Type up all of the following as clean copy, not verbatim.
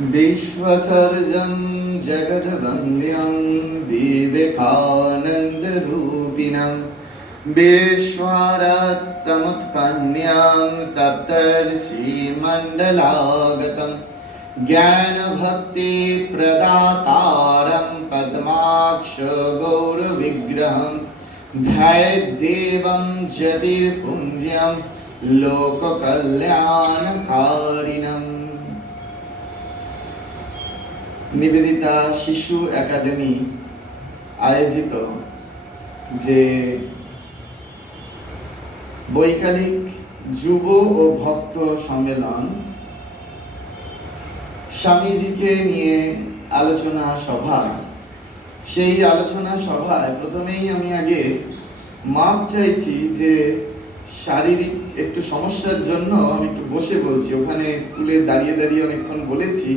विश्वसर्जं जगद्वन्द्यं विवेकानन्दरूपिणं विश्वारात्समुत्पन्न्यां सप्तर्षिमण्डलागतं ज्ञानभक्तिप्रदातारं पद्माक्षगौरविग्रहं ध्यायेद्देवं ज्योतिर्पुञ्जं लोककल्याणकारिणम्। নিবেদিতা শিশু একাডেমি আয়োজিত যে বৈকালিক যুব ও ভক্ত সম্মেলন, স্বামীজিকে নিয়ে আলোচনা সভা, সেই আলোচনা সভায় প্রথমেই আমি আগে মাপ চাইছি যে শারীরিক একটু সমস্যার জন্য আমি একটু বসে বলছি। ওখানে স্কুলে দাঁড়িয়ে দাঁড়িয়ে অনেকক্ষণ বলেছি,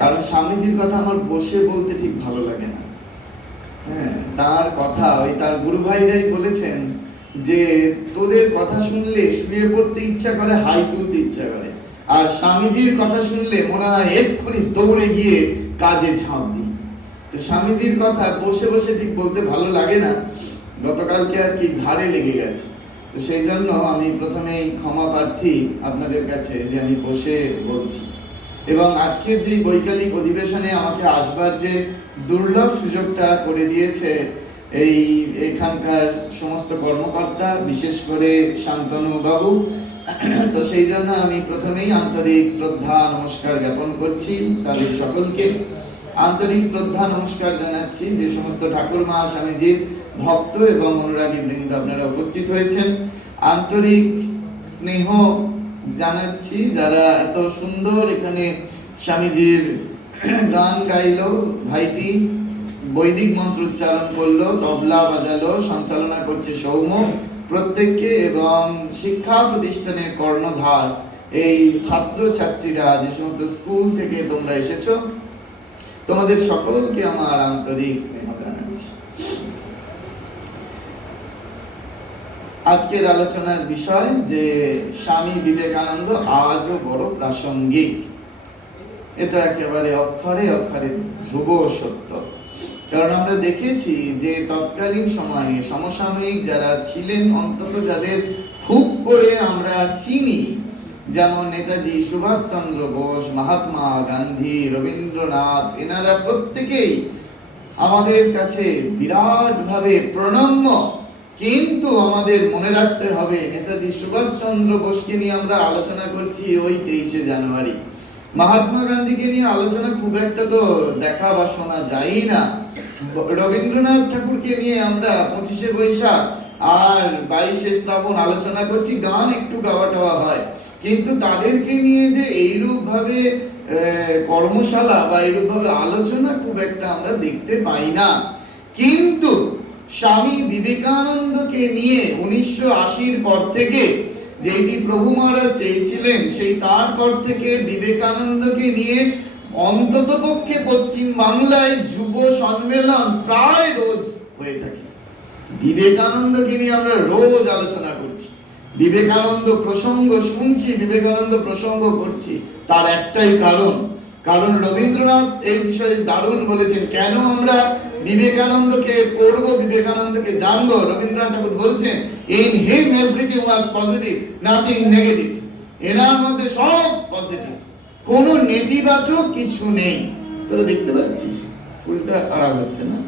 কারণ স্বামীজির কথা আমার বসে বলতে ঠিক ভালো লাগে না। হ্যাঁ, তার কথা ওই তার গুরু ভাইরাই বলেছেন যে তোদের কথা শুনলে শুয়ে পড়তে ইচ্ছা করে, হাই তুলতে ইচ্ছা করে, আর স্বামীজির কথা শুনলে মনে হয় এক্ষুনি দৌড়ে গিয়ে কাজে ঝাঁপ দিই। তো স্বামীজির কথা বসে বসে ঠিক বলতে ভালো লাগে না, গতকালকে আর কি ঘাড়ে লেগে গেছে। তো সেই জন্য আমি প্রথমেই ক্ষমা প্রার্থী আপনাদের কাছে যে আমি বসে বলছি। এবং আজকের যে বৈকালিক অধিবেশনে আমাকে আসবার যে দুর্লভ সুযোগটা করে দিয়েছে এই এখানকার সমস্ত কর্মকর্তা, বিশেষ করে শান্তনু বাবু, তো সেই জন্য আমি প্রথমেই আন্তরিক শ্রদ্ধা নমস্কার জ্ঞাপন করছি তাদের সকলকে। আন্তরিক শ্রদ্ধা নমস্কার জানাচ্ছি যে সমস্ত ঠাকুরমা স্বামীজির ভক্ত এবং অনুরাগী বৃন্দ আপনারা উপস্থিত হয়েছেন। আন্তরিক স্নেহ জানাচ্ছি যারা এত সুন্দর এখানে স্বামীজির গান গাইলো, ভাইটি বৈদিক মন্ত্র উচ্চারণ করলো, তবলা বাজালো, সঞ্চালনা করছে সৌম্য, প্রত্যেককে, এবং শিক্ষা প্রতিষ্ঠানের কর্ণধার এই ছাত্র ছাত্রীরা যে সমস্ত স্কুল থেকে তোমরা এসেছো, তোমাদের সকলকে আমার আন্তরিক স্নেহ জানাচ্ছি। আজকের আলোচনার বিষয় যে স্বামী বিবেকানন্দ আজও বড় প্রাসঙ্গিক। এটা একেবারে অক্ষরে অক্ষরে ধ্রুব সত্য। কারণ আমরা দেখেছি যে তৎকালীন সময়ে সমসাময়িক যারা ছিলেন, অন্তত যাদের খুব করে আমরা চিনি, যেমন নেতাজি সুভাষচন্দ্র বোস, মহাত্মা গান্ধী, রবীন্দ্রনাথ, এনারা প্রত্যেকেই আমাদের কাছে বিরাটভাবে প্রণম্য। কিন্তু আমাদের মনে রাখতে হবে নেতাজি সুভাষচন্দ্র বোসকে নিয়ে আমরা আলোচনা করছি ওই 23শে জানুয়ারি, মহাত্মা গান্ধীকে নিয়ে আলোচনা খুব একটা তো দেখা বা শোনা যায় না। রবীন্দ্রনাথ ঠাকুরকে নিয়ে আমরা 25শে বৈশাখ আর 22শে শ্রাবণ আলোচনা করছি, গান একটু গাওয়া টাওয়া হয়, কিন্তু তাদেরকে নিয়ে যে এইরূপ ভাবে কর্মশালা বা এইরূপ ভাবে আলোচনা খুব একটা আমরা দেখতে পাই না। কিন্তু স্বামী বিবেকানন্দকে নিয়ে 1980-র পর থেকে যেটি প্রভু মহারাজ চেয়েছিলেন, সেই তারপর থেকে বিবেকানন্দকে নিয়ে অন্ততপক্ষে পশ্চিম বাংলায় যুব সম্মেলন প্রায় রোজ হয়ে থাকে। বিবেকানন্দকে নিয়ে আমরা রোজ আলোচনা করছি, বিবেকানন্দ প্রসঙ্গ শুনছি, বিবেকানন্দ প্রসঙ্গ করছি। তার একটাই কারণ রবীন্দ্রনাথ এই বিষয়ে দারুণ বলেছেন। কেন আমরা বিবেকানন্দকে পড়ব, বিবেকানন্দকে জানবো? রবীন্দ্রনাথ ঠাকুর বলছেন, in him everything was positive, nothing negative. এনার মধ্যে সব পজিটিভ, কোনো নেতিবাচক কিছু নেই। তোরা দেখতে পাচ্ছিস ফুলটা আড়াল হচ্ছে না?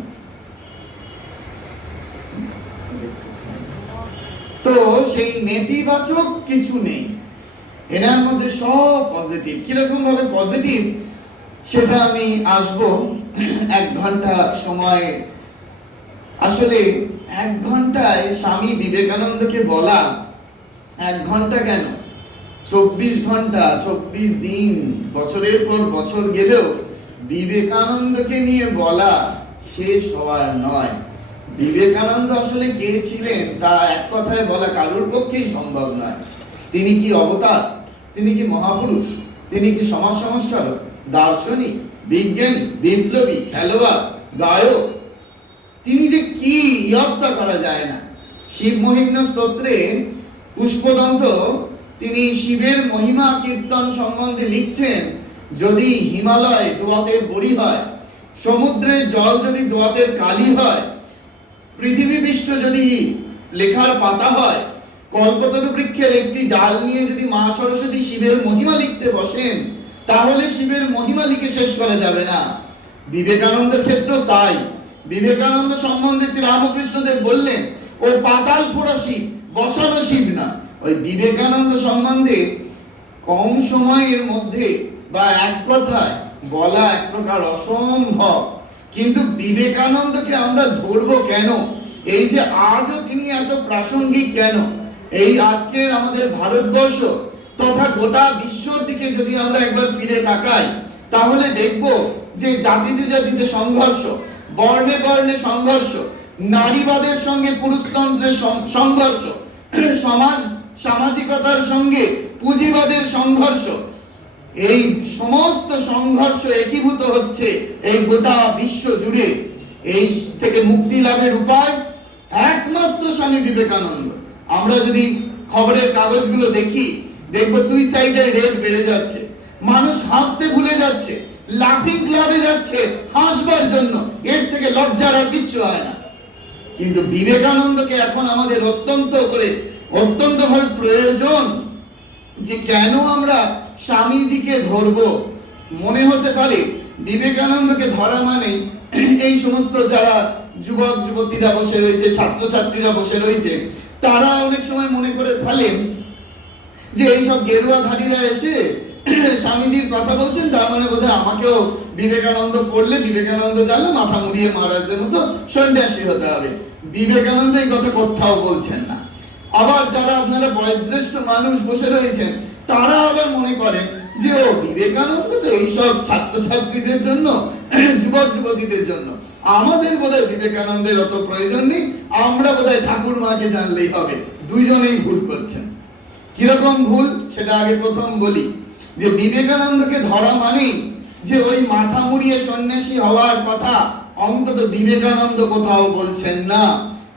তো সেই নেতিবাচক কিছু নেই, এনার মধ্যে সব পজিটিভ। কিরকম ভাবে পজিটিভ সেটা আমি আসবো। 1 ঘন্টা সময়, আসলে 1 ঘন্টায় স্বামী বিবেকানন্দকে বলা, 1 ঘন্টা কেন 24 ঘন্টা, 24 দিন, বছরের পর বছর গেলেও বিবেকানন্দকে নিয়ে বলা শেষ হওয়ার নয়। বিবেকানন্দ আসলে কে ছিলেন তা এক কথায় বলা কারোর পক্ষেই সম্ভব নয়। তিনি কি অবতার? তিনি কি মহাপুরুষ? তিনি কি সমাজ সংস্কারক, দার্শনিক, বিজ্ঞানী, বিপ্লবী, খেলোয়াড়, গায়ক? তিনি যে কি ইয়ত্তা করা যায় না। শিব মহিম্ন স্তোত্রে পুষ্পদন্ত তিনি শিবের মহিমা কীর্তন সম্বন্ধে লিখছেন যদি হিমালয় দোয়াতের বড়ি হয়, সমুদ্রের জল যদি দোয়াতের কালি হয়, পৃথিবী পৃষ্ঠ যদি লেখার পাতা হয়, কল্পতরু বৃক্ষের একটি ডাল নিয়ে যদি মা সরস্বতী শিবের মহিমা লিখতে বসেন, তাহলে শিবের মহিমা লিখে শেষ করা যাবে না। বিবেকানন্দের ক্ষেত্রেও তাই। বিবেকানন্দ সম্বন্ধে শ্রী রামকৃষ্ণদেব বললেন, ও পাতাল ফোড়া শিব, বসানো শিব না। ওই বিবেকানন্দ সম্বন্ধে কম সময়ের মধ্যে বা এক কথায় বলা এক প্রকার অসম্ভব। কিন্তু বিবেকানন্দকে আমরা ধরবো কেন? এই যে আজও তিনি এত প্রাসঙ্গিক কেন? এই আজকের আমাদের ভারতবর্ষ তথা গোটা বিশ্বর দিকে যদি আমরা একবার ফিরে তাকাই, তাহলে দেখব যে জাতিতে জাতিতে সংঘর্ষ, বর্ণে বর্ণে সংঘর্ষ, নারীবাদের সঙ্গে পুরুষতন্ত্রের সংঘর্ষ, সামাজিকতার সঙ্গে পুঁজিবাদের সংঘর্ষ, এই সমস্ত সংঘর্ষ একীভূত হচ্ছে এই গোটা বিশ্ব জুড়ে। এই থেকে মুক্তি লাভের উপায় একমাত্র স্বামী বিবেকানন্দ। আমরা যদি খবরের কাগজগুলো দেখি, দেখবো সুইসাইডের রেট বেড়ে যাচ্ছে, মানুষ হাসতে ভুলে যাচ্ছে, লাফিং ক্লাবে যাচ্ছে হাসবার জন্য। এর থেকে লজ্জার আর কিচ্ছু হয় না। কিন্তু বিবেকানন্দকে এখন আমাদের অত্যন্তভাবে প্রয়োজন যে কেন আমরা স্বামীজিকে ধরব। মনে হতে পারে বিবেকানন্দকে ধরা মানে এই সমস্ত যারা যুবক যুবতীরা বসে রয়েছে, ছাত্রছাত্রীরা বসে রয়েছে, তারা অনেক সময় মনে করে ফেলেন যে এইসব গেরুয়াধারীরা এসে স্বামীজির কথা বলছেন, তার মানে বোধহয় আমাকেও বিবেকানন্দ পড়লে, বিবেকানন্দ জানলে মাথা মুড়িয়ে মহারাজদের মতো সন্ন্যাসী হতে হবে। বিবেকানন্দ এই কথা কোথাও বলছেন না। আবার যারা আপনারা বয়োজ্যেষ্ঠ মানুষ বসে রয়েছেন, তারা আবার মনে করেন যে ও বিবেকানন্দ তো এইসব ছাত্রছাত্রীদের জন্য, যুবক যুবতীদের জন্য, আমাদের বোধহয় বিবেকানন্দের অত প্রয়োজন নেই, আমরা বোধহয় ঠাকুর মাকে জানলেই হবে। দুইজনেই ভুল করছেন। কিরকম ভুল সেটা আগে প্রথম বলি, যে বিবেকানন্দকে ধরা মানেই যে ওই মাথা মুড়িয়ে সন্ন্যাসী হওয়ার কথা অন্তত বিবেকানন্দ কোথাও বলছেন না।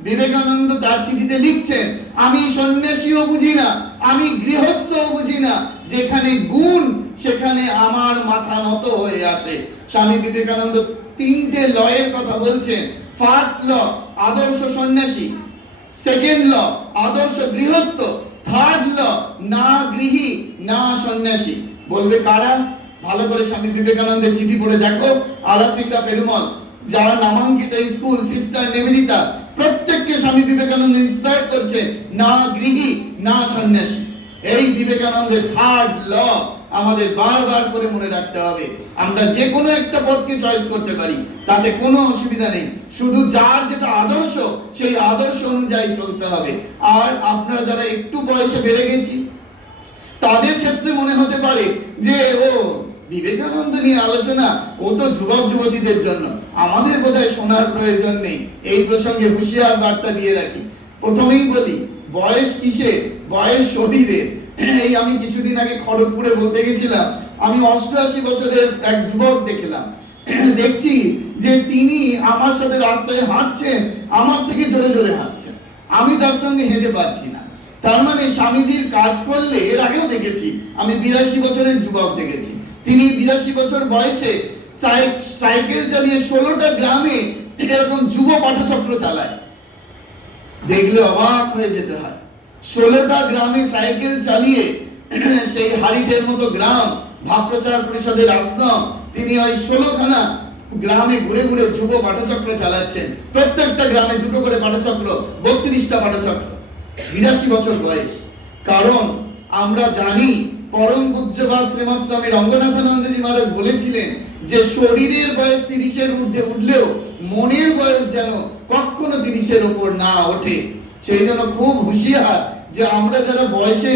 বিবেকানন্দ তার চিঠিতে লিখছেন, আমি সন্ন্যাসীও বুঝি না, আমি গৃহস্থও বুঝি না, যেখানে গুণ সেখানে আমার মাথা নত হয়ে আসে। স্বামী বিবেকানন্দ তিনটে লয়ের কথা বলছেন। ফার্স্ট ল আদর্শ সন্ন্যাসী, সেকেন্ড ল আদর্শ গৃহস্থ, থার্ড ল না গৃহী না সন্ন্যাসী। বলবে কারা? ভালো করে স্বামী বিবেকানন্দের চিঠি পড়ে দেখো। আলাসিকা পেরুমল, যার নামাঙ্কিত স্কুল সিস্টার নিবেদিতা, প্রত্যেককে স্বামী বিবেকানন্দ ইন্সপায়ার করছে না গৃহী না সন্ন্যাসী। এই বিবেকানন্দের থার্ড ল আমাদের বারবার করে মনে রাখতে হবে। আমরা যে কোনো একটা পথকে চয়েস করতে পারি, তাতে কোনো অসুবিধা নেই, শুধু যার যেটা আদর্শ সেই আদর্শ অনুযায়ী চলতে হবে। আর আপনারা যারা একটু বয়সে বেড়ে গেছি, তাদের ক্ষেত্রে মনে হতে পারে যে ও বিবেকানন্দ নিয়ে আলোচনা, ও তো যুবক যুবতীদের জন্য, আমাদের বোধহয় শোনার প্রয়োজন নেই। এই প্রসঙ্গে হুঁশিয়ার বার্তা দিয়ে রাখি। প্রথমেই বলি, বয়স কিসে? বয়স শরীরে। এই আমি কিছুদিন আগে খড়গপুরে বলতে গেছিলাম, আমি 88 বছরের এক যুবক দেখলাম। দেখছি যে তিনি আমার সাথে রাস্তায় হাঁটছেন, আমার থেকে জোরে জোরে হাঁটছেন, আমি তার সঙ্গে হেঁটে পারছি না। তার মানে স্বামীজির কাজ করলে, এর আগেও দেখেছি, আমি 82 বছরের যুবক দেখেছি, তিনি 82 বছর বয়সে সাইকেল চালিয়ে 16টা গ্রামে এরকম যুব পাঠচক্র চালায়। দেখলে অবাক হয়ে যেতে হয়। 16টা গ্রামে সাইকেল চালিয়ে, সেই হারিটের মতো গ্রাম, ভাবপ্রচার পরিষদের আশ্রম, তিনি ওই 16খানা গ্রামে ঘুরে ঘুরে যুব পাঠচক্র চালাচ্ছেন। প্রত্যেকটা গ্রামে 2টো করে পাঠচক্র, 32টা পাঠচক্র। 82 বছর বয়স। কারণ আমরা জানি পরম পূজ্যপাদ শ্রীমৎ স্বামী রঙ্গনাথানন্দজি মহারাজ বলেছিলেন যে শরীরের বয়স 30-এর ঊর্ধ্বে উঠলেও মনের বয়স যেন কখনো 30-এর ওপর না ওঠে। সেই জন্য খুব হুঁশিয়ার যে আমরা যারা বয়সে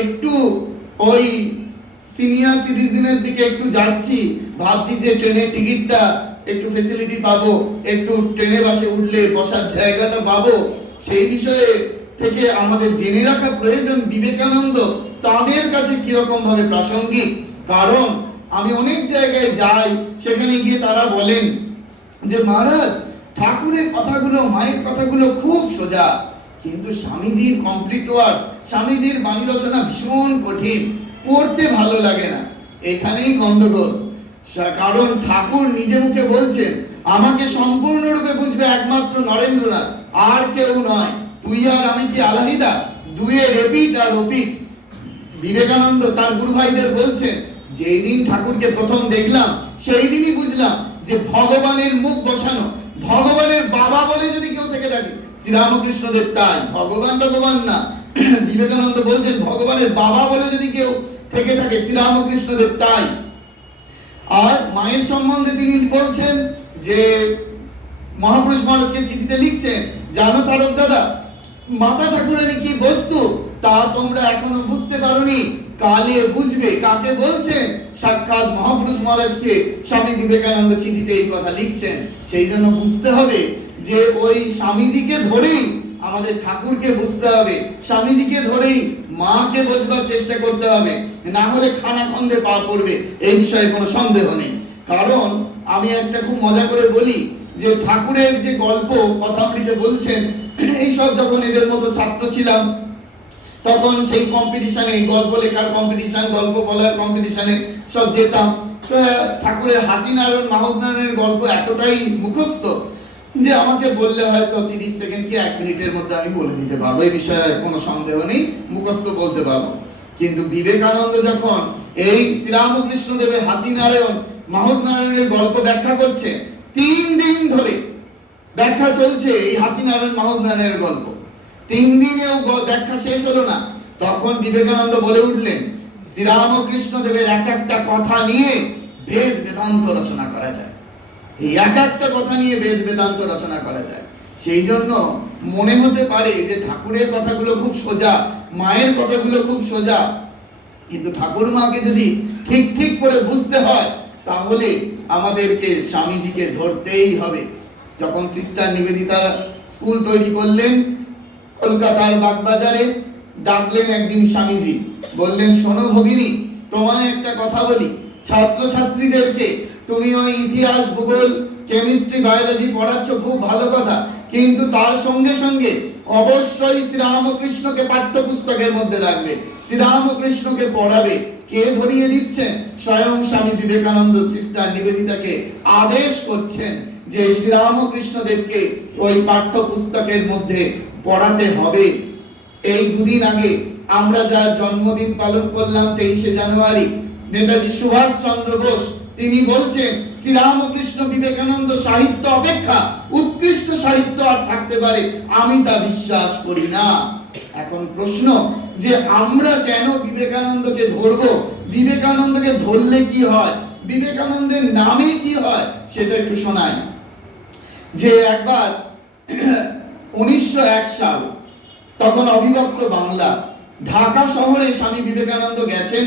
একটু ওই সিনিয়র সিটিজেনের দিকে একটু যাচ্ছি, ভাবছি যে ট্রেনের টিকিটটা একটু ফেসিলিটি পাবো, একটু ট্রেনে বাসে উঠলে বসার জায়গাটা পাবো, সেই বিষয়ে থেকে আমাদের জেনে রাখা প্রয়োজন বিবেকানন্দ তাদের কাছে কিরকম ভাবে প্রাসঙ্গিক। কারণ আমি অনেক জায়গায় যাই, সেখানে গিয়ে তারা বলেন যে মহারাজ, ঠাকুরের কথাগুলো, মায়ের কথাগুলো খুব সোজা, কিন্তু স্বামীজির কমপ্লিট ওয়ার্ডস, স্বামীজির বাণী রচনা ভীষণ কঠিন, পড়তে ভালো লাগে না। এখানেই গন্ডগোল। কারণ ঠাকুর নিজে মুখে বলছেন, আমাকে সম্পূর্ণরূপে বুঝবে একমাত্র নরেন্দ্রনাথ, আর কেউ নয়। তুই আর আমি কি আলাহিদা? দুয়ের রেপিট আর ওপিট। বিবেকানন্দ তার গুরু ভাইদের বলছেন, যেই দিন ঠাকুরকে প্রথম দেখলাম সেই দিনই বুঝলাম যে ভগবানের মুখ বসানো, ভগবানের বাবা বলে যদি কেউ থেকে থাকে শ্রীরামকৃষ্ণদেব তাই, ভগবান ভগবান না। বিবেকানন্দ বলছেন ভগবানের বাবা বলে যদি কেউ থেকে থাকে শ্রীরামকৃষ্ণদেব তাই। আর মায়ের সম্বন্ধে তিনি বলছেন যে মহাপুরুষ মহারাজকে চিঠিতে লিখছেন, জানো তারক দাদা, মাতা ঠাকুরের কি বস্তু তা তোমরা এখনো বুঝতে পারোনি, কালে বুঝবে। কাকে বলছেন? সাক্ষাৎ মহাপুরুষ মহারাজকে স্বামী বিবেকানন্দ চিঠিতে এই কথা লিখছেন। সেই জন্য বুঝতে হবে যে ওই স্বামীজিকে ধরেই আমাদের ঠাকুরকে বুঝতে হবে, স্বামীজিকে ধরেই মাকে বোঝবার চেষ্টা করতে হবে, না হলে খানাখন্দে পা পড়বে, এই বিষয়ে কোনো সন্দেহ নেই। কারণ আমি একটা খুব মজা করে বলি যে ঠাকুরের যে গল্প কথামৃতে বলছেন, এইসব যখন এদের মতো ছাত্র ছিলাম তখন সেই কম্পিটিশনে, গল্প লেখার কম্পিটিশন, গল্প বলার কম্পিটিশনে সব যেতাম। তো ঠাকুরের হাতিনারায়ণ মাহতনারায়ণের গল্প এতটাই মুখস্থ যে আমাকে বললে হয়তো 30 সেকেন্ড কি 1 মিনিটের মধ্যে আমি বলে দিতে পারবো, এই বিষয়ে কোনো সন্দেহ নেই, মুখস্থ বলতে পারবো। কিন্তু বিবেকানন্দ যখন এই শ্রীরামকৃষ্ণ দেবের হাতিনারায়ণ মাহতনারায়ণের গল্প ব্যাখ্যা করছে, 3 দিন ধরে ব্যাখ্যা চলছে এই হাতিনারায়ণ মাহতনারায়ণের গল্প, 3 দিনেও ব্যাখ্যা শেষ হলো না। তখন বিবেকানন্দ বলে উঠলেন, শ্রীরামকৃষ্ণ দেবের এক একটা কথা নিয়ে বেদ বেদান্ত রচনা করা যায়, এই এক একটা কথা নিয়ে বেদ বেদান্ত রচনা করা যায়। সেই জন্য মনে হতে পারে যে ঠাকুরের কথাগুলো খুব সোজা, মায়ের কথাগুলো খুব সোজা, কিন্তু ঠাকুর মাকে যদি ঠিক ঠিক করে বুঝতে হয় তাহলে আমাদেরকে স্বামীজিকে ধরতেই হবে। যখন সিস্টার নিবেদিতা স্কুল তৈরি করলেন কলকাতার বাগবাজারে, ডাকলেন একদিন স্বামীজি, বললেন, শোনো ভগিনী, তোমায় একটা কথা বলি, ছাত্রছাত্রীদেরকে তুমি ওই ইতিহাস, ভূগোল, কেমিস্ট্রি, বায়োলজি পড়াচ্ছ, খুব ভালো কথা, কিন্তু তার সঙ্গে সঙ্গে অবশ্যই শ্রীরামকৃষ্ণকে পাঠ্যপুস্তকের মধ্যে রাখবে, শ্রীরামকৃষ্ণকে পড়াবে। কে ধরিয়ে দিচ্ছেন? স্বয়ং স্বামী বিবেকানন্দ সিস্টার নিবেদিতাকে আদেশ করছেন যে শ্রীরামকৃষ্ণদেবকে ওই পাঠ্যপুস্তকের মধ্যে পড়াতে হবে। এই 2 দিন আগে আমরা যার জন্মদিন পালন করলাম 23শে জানুয়ারি, নেতাজি সুভাষ চন্দ্র বোস, তিনি বলছেন শ্রীরামকৃষ্ণ বিবেকানন্দ সাহিত্য অপেক্ষা উৎকৃষ্ট সাহিত্য আর থাকতে পারে, আমি তা বিশ্বাস করি না। এখন প্রশ্ন যে আমরা কেন বিবেকানন্দকে ধরবো, বিবেকানন্দকে ধরলে কি হয়, বিবেকানন্দের নামে কি হয়, সেটা একটু শোনাই। যে একবার 1901 সাল, তখন অবিভক্ত বাংলা, ঢাকা শহরে স্বামী বিবেকানন্দ গেছেন।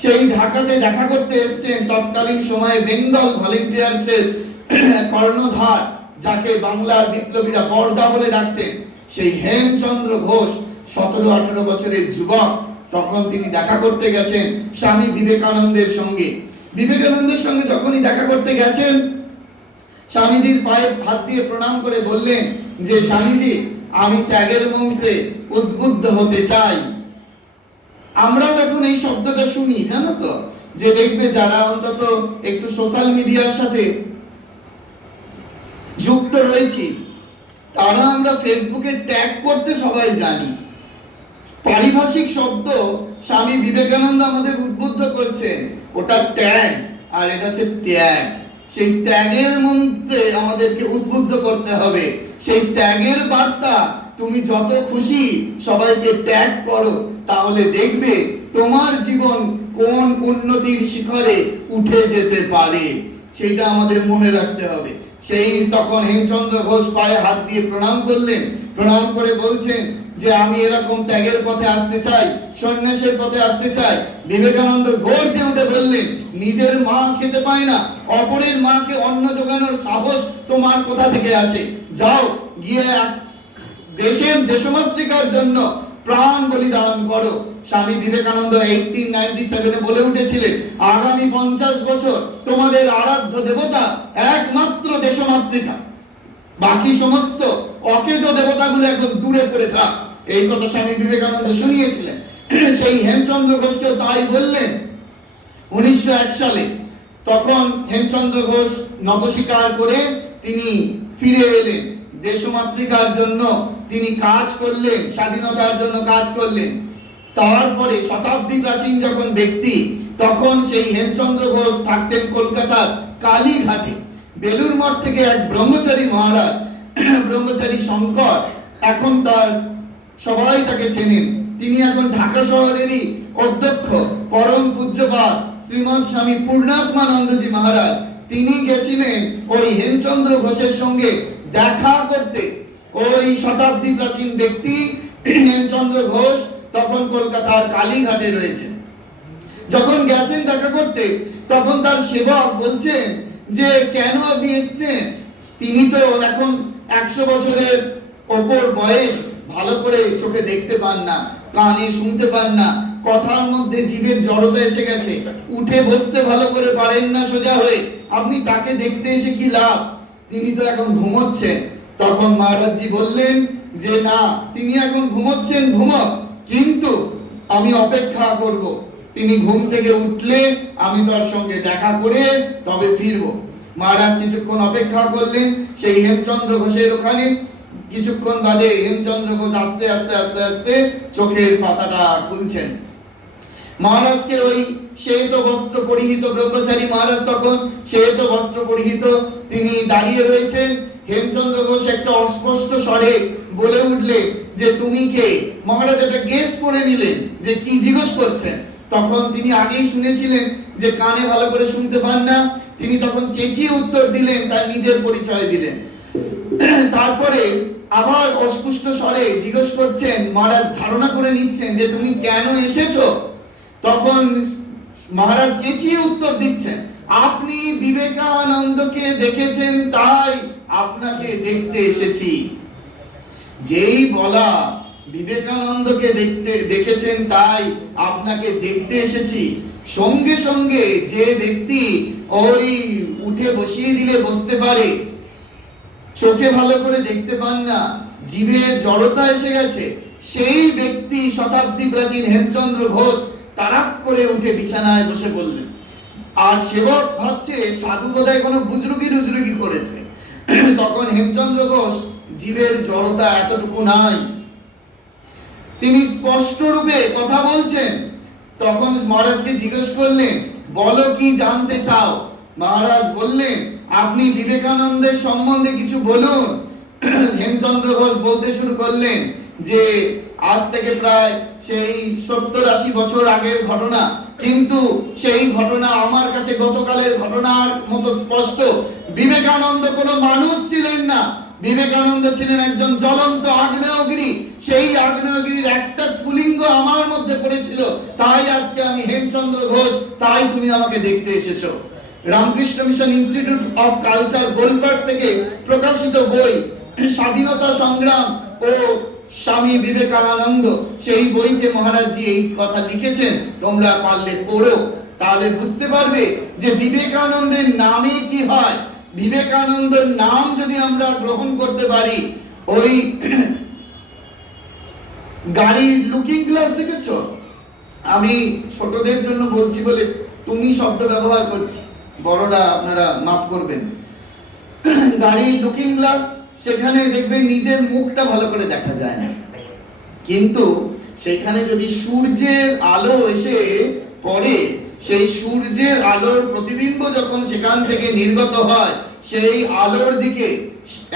সেই ঢাকাতে দেখা করতে এসেছেন তৎকালীন সময়ে বেঙ্গল ভলেন্টিয়ার্সের কর্ণধার, যাকে বাংলার বিপ্লবীরা পর্দা বলে ডাকতেন, সেই হেমচন্দ্র ঘোষ, 17-18 বছরের যুবক। তখন তিনি দেখা করতে গেছেন স্বামী বিবেকানন্দের সঙ্গে। বিবেকানন্দের সঙ্গে যখনই দেখা করতে গেছেন, স্বামীজির পায়ে হাত দিয়ে প্রণাম করে বললেন যে স্বামীজি, আমি ত্যাগের মন্ত্রে উদ্বুদ্ধ হতে চাই। আমরাও এখন এই শব্দটা শুনি, জানো তো, যে দেখবে যারা অন্তত একটু সোশ্যাল মিডিয়ার সাথে যুক্ত রয়েছি, তারা আমরা ফেসবুকে ট্যাগ করতে সবাই জানি। পারিভাষিক শব্দ স্বামী বিবেকানন্দ আমাদের উদ্বুদ্ধ করছেন, ওটা ট্যাগ আর এটা হচ্ছে ত্যাগ। সেই ত্যাগের মধ্যে আমাদেরকে উদ্বুদ্ধ করতে হবে। সেই ত্যাগের বার্তা তুমি যত খুশি সবাইকে ত্যাগ করো, তাহলে দেখবে তোমার জীবন কোন উন্নতির শিখরে উঠে যেতে পারে, সেটা আমাদের মনে রাখতে হবে। সেই তখন হেমচন্দ্র ঘোষ পায়ে হাত দিয়ে প্রণাম করলেন, প্রণাম করে বলছেন যে আমি এরকম ত্যাগের পথে আসতে চাই, সন্ন্যাসের পথে আসতে চাই। বিবেকানন্দ গর্জে উঠে বললেন, নিজের মা খেতে পায় না, অপরের মাকে অন্ন জোগানোর সাহস তোমার কোথা থেকে আসে? যাও গিয়ে দেশের দেশমাতৃকার জন্য প্রাণ বলিদান করো। স্বামী বিবেকানন্দ 1897 বলে উঠেছিলেন, আগামী 50 বছর তোমাদের আরাধ্য দেবতা একমাত্র দেশমাতৃকা, বাকি সমস্ত অকেজ দেবতাগুলো একদম দূরে করে থাক। এই কথা স্বামী বিবেকানন্দ শুনিয়েছিলেন। সেই হেমচন্দ্র ঘোষকে তাই বললেন। 1901 সালে। তখন হেমচন্দ্র ঘোষ নত স্বীকার করে তিনি ফিরে এলেন, দেশমাতৃকার জন্য তিনি কাজ করলেন, স্বাধীনতার জন্য কাজ করলেন। তারপরে শতাব্দী প্রাচীন যখন ব্যক্তি, তখন সেই হেমচন্দ্র ঘোষ থাকতেন কলকাতার কালীঘাটে। বেলুর মঠ থেকে এক ব্রহ্মচারী মহারাজ, ব্রহ্মচারী শঙ্কর, এখন তার সবাই তাকে চেনেন, তিনি এখন ঢাকা শহরেরই অধ্যক্ষ, পরম পূজ্যপাদ শ্রীমৎ স্বামী পূর্ণাত্মানন্দজি মহারাজ। তিনি গেছিলেন ওই হেমচন্দ্র ঘোষের সঙ্গে দেখা করতে। ওই শতাব্দী প্রাচীন ব্যক্তি হেমচন্দ্র ঘোষ তখন কলকাতার কালীঘাটে রয়েছেন। যখন গেছেন দেখা করতে, তখন তার সেবক বলছেন যে কেন আপনি এসেছেন? তিনি তো এখন 100 বছরের ওপর বয়স, ভালো করে চোখে দেখতে পান না, কানে শুনতে পান না, কথার মধ্যে জীবের জড়তা এসে গেছে, উঠে বসতে ভালো করে পারেন না সোজা হয়ে, আপনি তাকে দেখতে এসে কি লাভ? তিনি তো এখন ঘুমোচ্ছেন। তখন মহারাজজি বললেন যে না, তিনি এখন ঘুমোচ্ছেন, ঘুমোক, কিন্তু আমি অপেক্ষা করব, তিনি ঘুম থেকে উঠলে আমি তার সঙ্গে দেখা করে তবে ফিরব। মহারাজ কিছুক্ষণ অপেক্ষা করলেন সেই হেমচন্দ্র ঘোষের ওখানে। কিছুক্ষণ বাদে হেমচন্দ্র ঘোষ আস্তে আস্তে আস্তে আস্তে চোখের পাতাটা খুলছেন। মহারাজকে ওই শ্বেত বস্ত্র পরিহিত ব্রহ্মচারী মহারাজ তখন শ্বেত বস্ত্র পরিহিত, তিনি দাঁড়িয়ে রয়েছেন। হেমচন্দ্র ঘোষ একটা অস্পষ্ট স্বরে বলে উঠলে যে তুমি কে? মহারাজ একটা গেস করে নিলেন যে কি জিজ্ঞেস করছেন। তখন তিনি আগেই শুনেছিলেন যে কানে ভালো করে শুনতে পান না, তিনি তখন চেঁচিয়ে উত্তর দিলেন, তার নিজের পরিচয় দিলেন। তারপরে আবার অস্পষ্ট স্বরে জিজ্ঞেস করছেন, মহারাজ ধারণা করে নিচ্ছেন যে তুমি কেন এসেছো। তখন মহারাজ চেঁচিয়ে উত্তর দিচ্ছেন, আপনি বিবেকানন্দকে দেখেছেন তাই আপনাকে দেখতে এসেছি। যেই বলা বিবেকানন্দকে দেখেছেন তাই আপনাকে দেখতে এসেছি, সঙ্গে সঙ্গে যে ব্যক্তি ওই উঠে বসিয়ে দিলে বসতে পারে, চোখে ভালো করে দেখতে পান না, জীবের জড়তা এসে গেছে, সেই ব্যক্তি শতাব্দী প্রাচীন হেমচন্দ্র ঘোষ তাড়াক করে উঠে বিছানায় বসে পড়লেন। আর সেবক ভাবছে সাধু বোধহয় কোনো বুজরুগি করেছে। তখন হেমচন্দ্র ঘোষ জীবের জড়তা এতটুকু নাই, তিনি স্পষ্ট রূপে কথা বলছেন। তখন মহারাজকে জিজ্ঞেস করলেন, বলো কি জানতে চাও? মহারাজ বললেন, আপনি বিবেকানন্দের সম্বন্ধে কিছু বলুন। হেমচন্দ্র ঘোষ বলতে শুরু করলেন যে আজ থেকে প্রায় সেই 70-80 বছর আগের ঘটনা, কিন্তু সেই ঘটনা আমার কাছে গতকালের ঘটনার মতো স্পষ্ট। বিবেকানন্দ কোনো মানুষ ছিলেন না, বিবেকানন্দ ছিলেন একজন জ্বলন্ত আগ্নেয়গিরি। সেই আগ্নেয়গিরির একটা স্ফুলিঙ্গ আমার মধ্যে পড়েছিল, তাই আজকে আমি হেমচন্দ্র ঘোষ, তাই তুমি আমাকে দেখতে এসেছো। Ramakrishna mission institute of culture Golpark থেকে প্রকাশিত বই স্বাধীনতা সংগ্রাম ও স্বামী বিবেকানন্দ, সেই বইতে মহারাজজি এই কথা লিখেছেন, তোমরা পারলে পড়ো, তাহলে বুঝতে পারবে যে বিবেকানন্দের নামে কি হয়। বিবেকানন্দের নাম যদি আমরা গ্রহণ করতে পারি, ওই গাড়ির লুকিং গ্লাস দেখেছো? আমি ছোটদের জন্য বলছি বলে তুমি শব্দ ব্যবহার করছি, বড়রা আপনারা মাফ করবেন। গাড়ির লুকিং গ্লাস, সেখানে দেখবেন নিজের মুখটা ভালো করে দেখা যায় না, কিন্তু সেখানে যদি সূর্যের আলো এসে পড়ে, সেই সূর্যের আলোর প্রতিবিম্ব যখন সেখান থেকে নির্গত হয়, সেই আলোর দিকে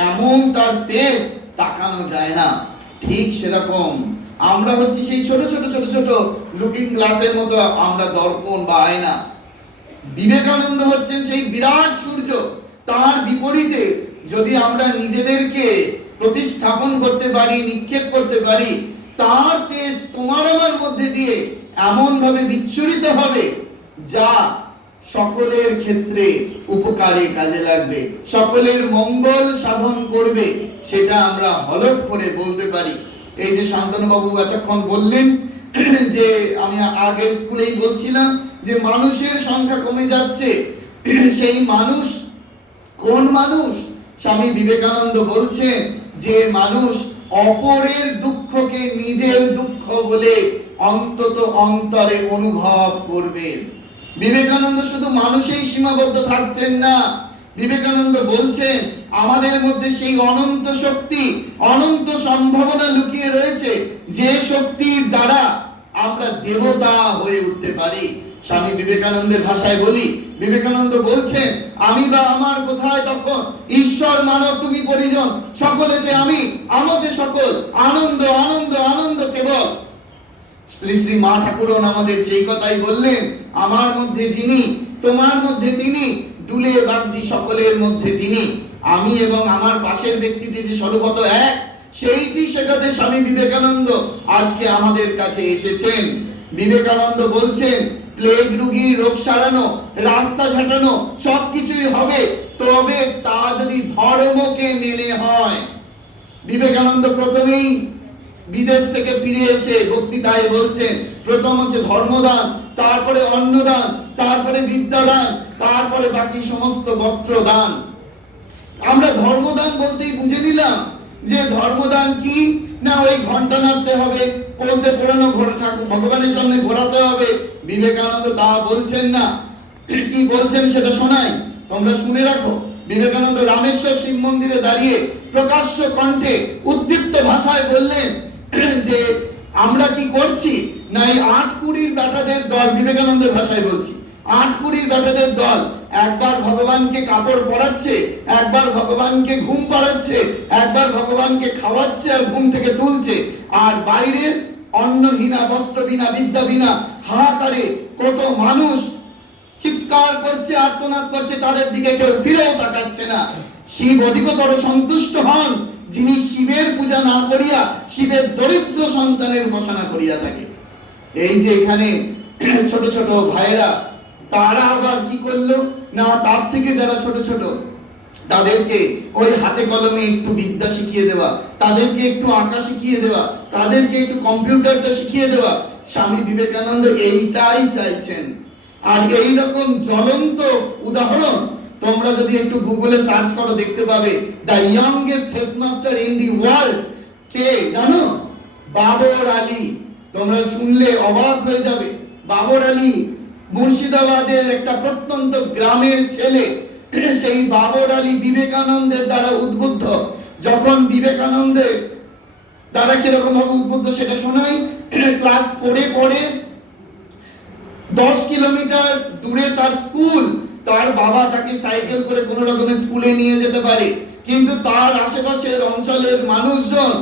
এমন তার তেজ তাকানো যায় না। ঠিক সেরকম আমরা হচ্ছি সেই ছোট ছোট ছোট ছোট লুকিং গ্লাসের মতো, আমরা দর্পণ বা আয়না। বিবেকানন্দ হচ্ছেন সেই বিরাট সূর্য, তার বিপরীতে যদি আমরা নিজেদেরকে প্রতিস্থাপন করতে পারি, নিক্ষেপ করতে পারি, তার তেজ তোমার আমার মধ্যে দিয়ে এমন ভাবে বিচ্ছুরিত হবে যা সকলের ক্ষেত্রে উপকারে কাজে লাগবে, সকলের মঙ্গল সাধন করবে, সেটা আমরা হলফ করে বলতে পারি। এই যে শান্তনু বাবু এতক্ষণ বললেন যে আমি আগের স্কুলেই বলছিলাম যে মানুষের সংখ্যা কমে যাচ্ছে, সেই মানুষ কোন মানুষ? স্বামী বিবেকানন্দ বলছেন যে মানুষ অপরের দুঃখকে নিজের দুঃখ বলে অন্তত অন্তরে অনুভব করবে। বিবেকানন্দ শুধু মানুষেই সীমাবদ্ধ থাকছেন না, বিবেকানন্দ বলছেন আমাদের মধ্যে সেই অনন্ত শক্তি, অনন্ত সম্ভাবনা লুকিয়ে রয়েছে, যে শক্তির দ্বারা আমরা দেবতা হয়ে উঠতে পারি। স্বামী বিবেকানন্দের ভাষায় বলি, বিবেকানন্দ বলছেন আমি বা আমার কোথায় তখন, ঈশ্বর মানব তুমি পরিজন, সকলেতে আমি, আমাকে সকল, আনন্দ আনন্দ আনন্দ কেবল। শ্রী শ্রী মা ঠাকুরন আমাদের সেই কথাই বললেন, আমার মধ্যে যিনি, তোমার মধ্যে তিনি, দুলে বাগদি সকলের মধ্যে তিনি। আমি এবং আমার পাশের ব্যক্তিটি যে স্বরূপত এক, সেইটি সেটাতে স্বামী বিবেকানন্দ আজকে আমাদের কাছে এসেছেন। বিবেকানন্দ বলছেন প্লেগ রোগীর রোগ সারানো, রাস্তা ঝাঁটানো সবকিছুই হবে, তবে তা যদি ধর্মকে মেনে হয়। বিবেকানন্দ প্রথমেই বিদেশ থেকে ফিরে এসে বক্তৃতায় বলছেন প্রথম হচ্ছে ধর্মদান, তারপরে অন্নদান, তারপরে বিদ্যাদান, তারপরে বাকি সমস্ত বস্ত্র দান। আমরা ধর্মদান বলতেই বুঝে নিলাম যে ধর্মদান কি না, ওই ঘন্টা নাড়তে হবে, পড়তে পড়ানো ভগবানের সামনে ঘোরাতে হবে। বিবেকানন্দ তা বলছেন না। কি বলছেন সেটা শোনাই, তোমরা শুনে রাখো। বিবেকানন্দ রামেশ্বর শিব মন্দিরে দাঁড়িয়ে প্রকাশ্য কণ্ঠে উদ্দীপ্ত ভাষায় বললেন যে আমরা কি করছি না, এই ৮-২০ বেটাদের দল, বিবেকানন্দের ভাষায় বলছি, ৮-২০ বেটাদের দল একবার ভগবানকে কাপড় পরাচ্ছে, একবার ভগবানকে ঘুম পাড়াচ্ছে, একবার ভগবানকে খাওয়াচ্ছে আর ঘুম থেকে তুলছে, আর বাইরে অন্নহীনা, বস্ত্রহীনা, বিদ্যাহীনা হাহাকারে কত মানুষ চিৎকার করছে, আর্তনাদ করছে, তাদের দিকে কেউ ফিরেও তাকাচ্ছে না। শিব অধিকতর সন্তুষ্ট হন যিনি শিবের পূজা না করিয়া শিবের দরিদ্র সন্তানের উপাসনা করিয়া থাকে। এই যে এখানে ছোট ছোট ভাইরা, তারা আবার কি করলো না, তার থেকে যারা ছোট ছোট তাদেরকে ওই হাতে কলমে একটু বিদ্যা শিখিয়ে দেওয়া, তাদেরকে একটু আঁকা শিখিয়ে দেওয়া, তাদেরকে একটু কম্পিউটারটা শিখিয়ে দেওয়া। স্বামী বিবেকানন্দ এইটাই চাইছেন। আর এই রকম জ্বলন্ত উদাহরণ তোমরা যদি একটু গুগলে সার্চ করো দেখতে পাবে, the youngest headmaster in the world কে জানো? বাবর আলী। তোমরা শুনলে অবাক হয়ে যাবে। বাবর আলী মুর্শিদাবাদের একটা প্রত্যন্ত গ্রামের ছেলে। সেই বাবর আলী বিবেকানন্দের দ্বারা উদ্বুদ্ধ। যখন বিবেকানন্দের দ্বারা কিরকম ভাবে উদ্বুদ্ধ সেটা শোনাই। ক্লাস 4-এ পড়ে, 10 কিলোমিটার দূরে তার স্কুল। তার বাবা তাকে সাইকেল করে কোনো রকমের স্কুলে নিয়ে যেতে পারে, কিন্তু তার আশেপাশের অঞ্চলের মানুষজন,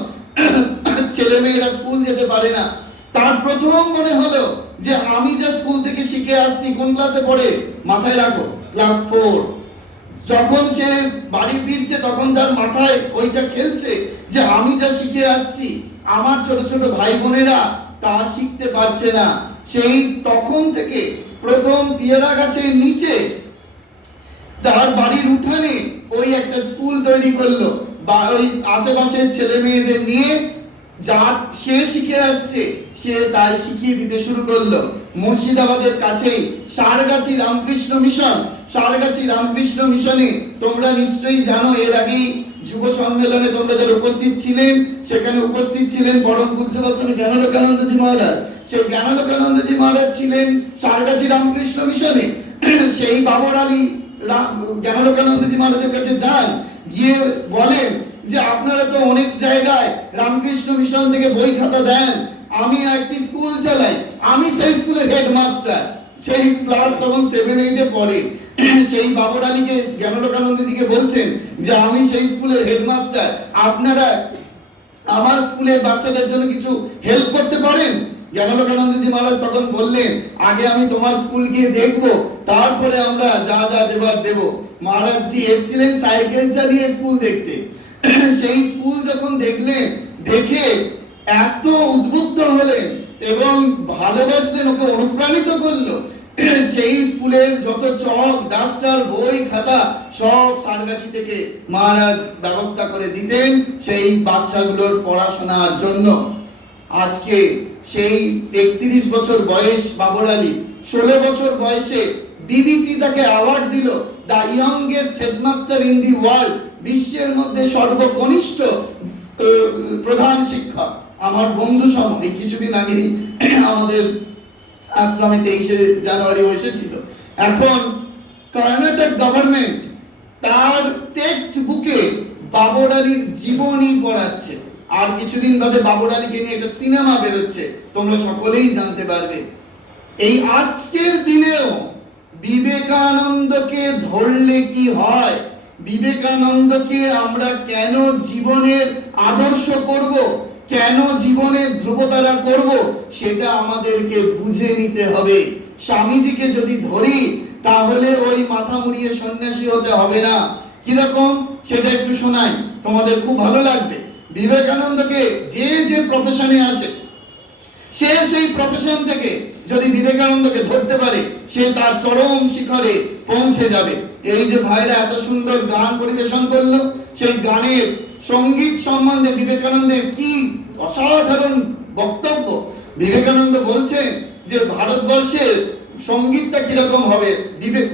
ছেলেমেয়েরা স্কুল যেতে পারে না। তার প্রথম মনে হলো যে আমি যে স্কুল থেকে শিখে আসছি, কোন ক্লাসে পড়ে মাথায় রাখো, ক্লাস 4। যখন সে বাড়ি ফিরছে তখন তার মাথায় ওইটা খেলছে যে আমি যা শিখে আসছি আমার ছোট ছোট ভাই বোনেরা তা শিখতে পারছে না। সেই তখন থেকে প্রথম পিয়ারা গাছের নিচে তার বাড়ির উঠানে ওই একটা স্কুল তৈরি করলো, বা ওই আশেপাশের ছেলে মেয়েদের নিয়ে যা সে শিখে আসছে সে তাই শিখিয়ে দিতে শুরু করলো। মুর্শিদাবাদের কাছেই সারগাছি রামকৃষ্ণ মিশন। সারগাছি রামকৃষ্ণ মিশনে তোমরা নিশ্চয়ই জানো, এর আগেই যুব সম্মেলনে তোমরা যারা উপস্থিত ছিলেন সেখানে উপস্থিত ছিলেন পরম পূজ্য স্বামী জ্ঞানালোকানন্দজি মহারাজ। সেই জ্ঞানালোকানন্দজি মহারাজ ছিলেন সারগাছি রামকৃষ্ণ মিশনে। সেই বাবর আলী জ্ঞানালোকানন্দজি মহারাজের কাছে যান, গিয়ে বলেন যে আপনারা তো অনেক জায়গায় রামকৃষ্ণ মিশন থেকে বই খাতা দেন, আমি একটি স্কুল চালাই, আমি সেই স্কুলের হেডমাস্টার। সেই ক্লাস তখন 7-8-এ পড়ে। সেই বাবর আলীকে জ্ঞানালোকানন্দজিকে বলছেন যে আমি সেই স্কুলের হেডমাস্টার, আপনারা আমার স্কুলের বাচ্চাদের জন্য কিছু হেল্প করতে পারেন? জ্ঞানালোকানন্দজি মহারাজ তখন বললেন আগে আমি তোমার স্কুল গিয়ে দেখবো, তারপরে আমরা যা যা দেবার দেব। মহারাজজি এসেছিলেন সাইকেল চালিয়ে স্কুল দেখতে। সেই স্কুল যখন দেখলেন, দেখে এত উদ্বুদ্ধ হলেন এবং ভালোবাসলেন, ওকে অনুপ্রাণিত করলো। সেই স্কুলের যত চক, ডাস্টার, বই, খাতা সব সারগাছি থেকে মহারাজ ব্যবস্থা করে দিতেন সেই বাচ্চাগুলোর পড়াশোনার জন্য। আজকে সেই 31 বছর বয়স বাবর আলী, 16 বছর বয়সে বিবিসি তাকে অ্যাওয়ার্ড দিল, the youngest headmaster in the world, বিশ্বের মধ্যে সর্বকনিষ্ঠ প্রধান শিক্ষক। আমার বন্ধু সম এই কিছুদিন আগেই আমাদের আশ্রমে 23শে জানুয়ারি এসেছিল। এখন কর্ণাটক গভর্নমেন্ট তার টেক্সট বুকে বাবর আলীর জীবনী পড়াচ্ছে। আর কিছুদিন বাদে বাবর আলীকে নিয়ে একটা সিনেমা বেরোচ্ছে, তোমরা সকলেই জানতে পারবে। এই আজকের দিনেও বিবেকানন্দকে ধরলে কি হয়, বিবেকানন্দকে আমরা কেন জীবনের আদর্শ করব, কেন জীবনের ধ্রুবতারা করব, সেটা আমাদেরকে বুঝে নিতে হবে। স্বামীজিকে যদি ধরি তাহলে ওই মাথা মুড়িয়ে সন্ন্যাসী হতে হবে না। কিরকম সেটা একটু শোনাই, তোমাদের খুব ভালো লাগবে। বিবেকানন্দকে যে যে প্রফেশনে আছে, সে সেই প্রফেশন থেকে যদি বিবেকানন্দকে ধরতে পারে, সে তার চরম শিখরে পৌঁছে যাবে। এই যে ভাইরা এত সুন্দর গান পরিবেশন করলো, সেই গানের সঙ্গীত সম্বন্ধে বিবেকানন্দের কি অসাধারণ বক্তব্য। বিবেকানন্দ বলছেন যে ভারতবর্ষের সঙ্গীতটা কিরকম হবে।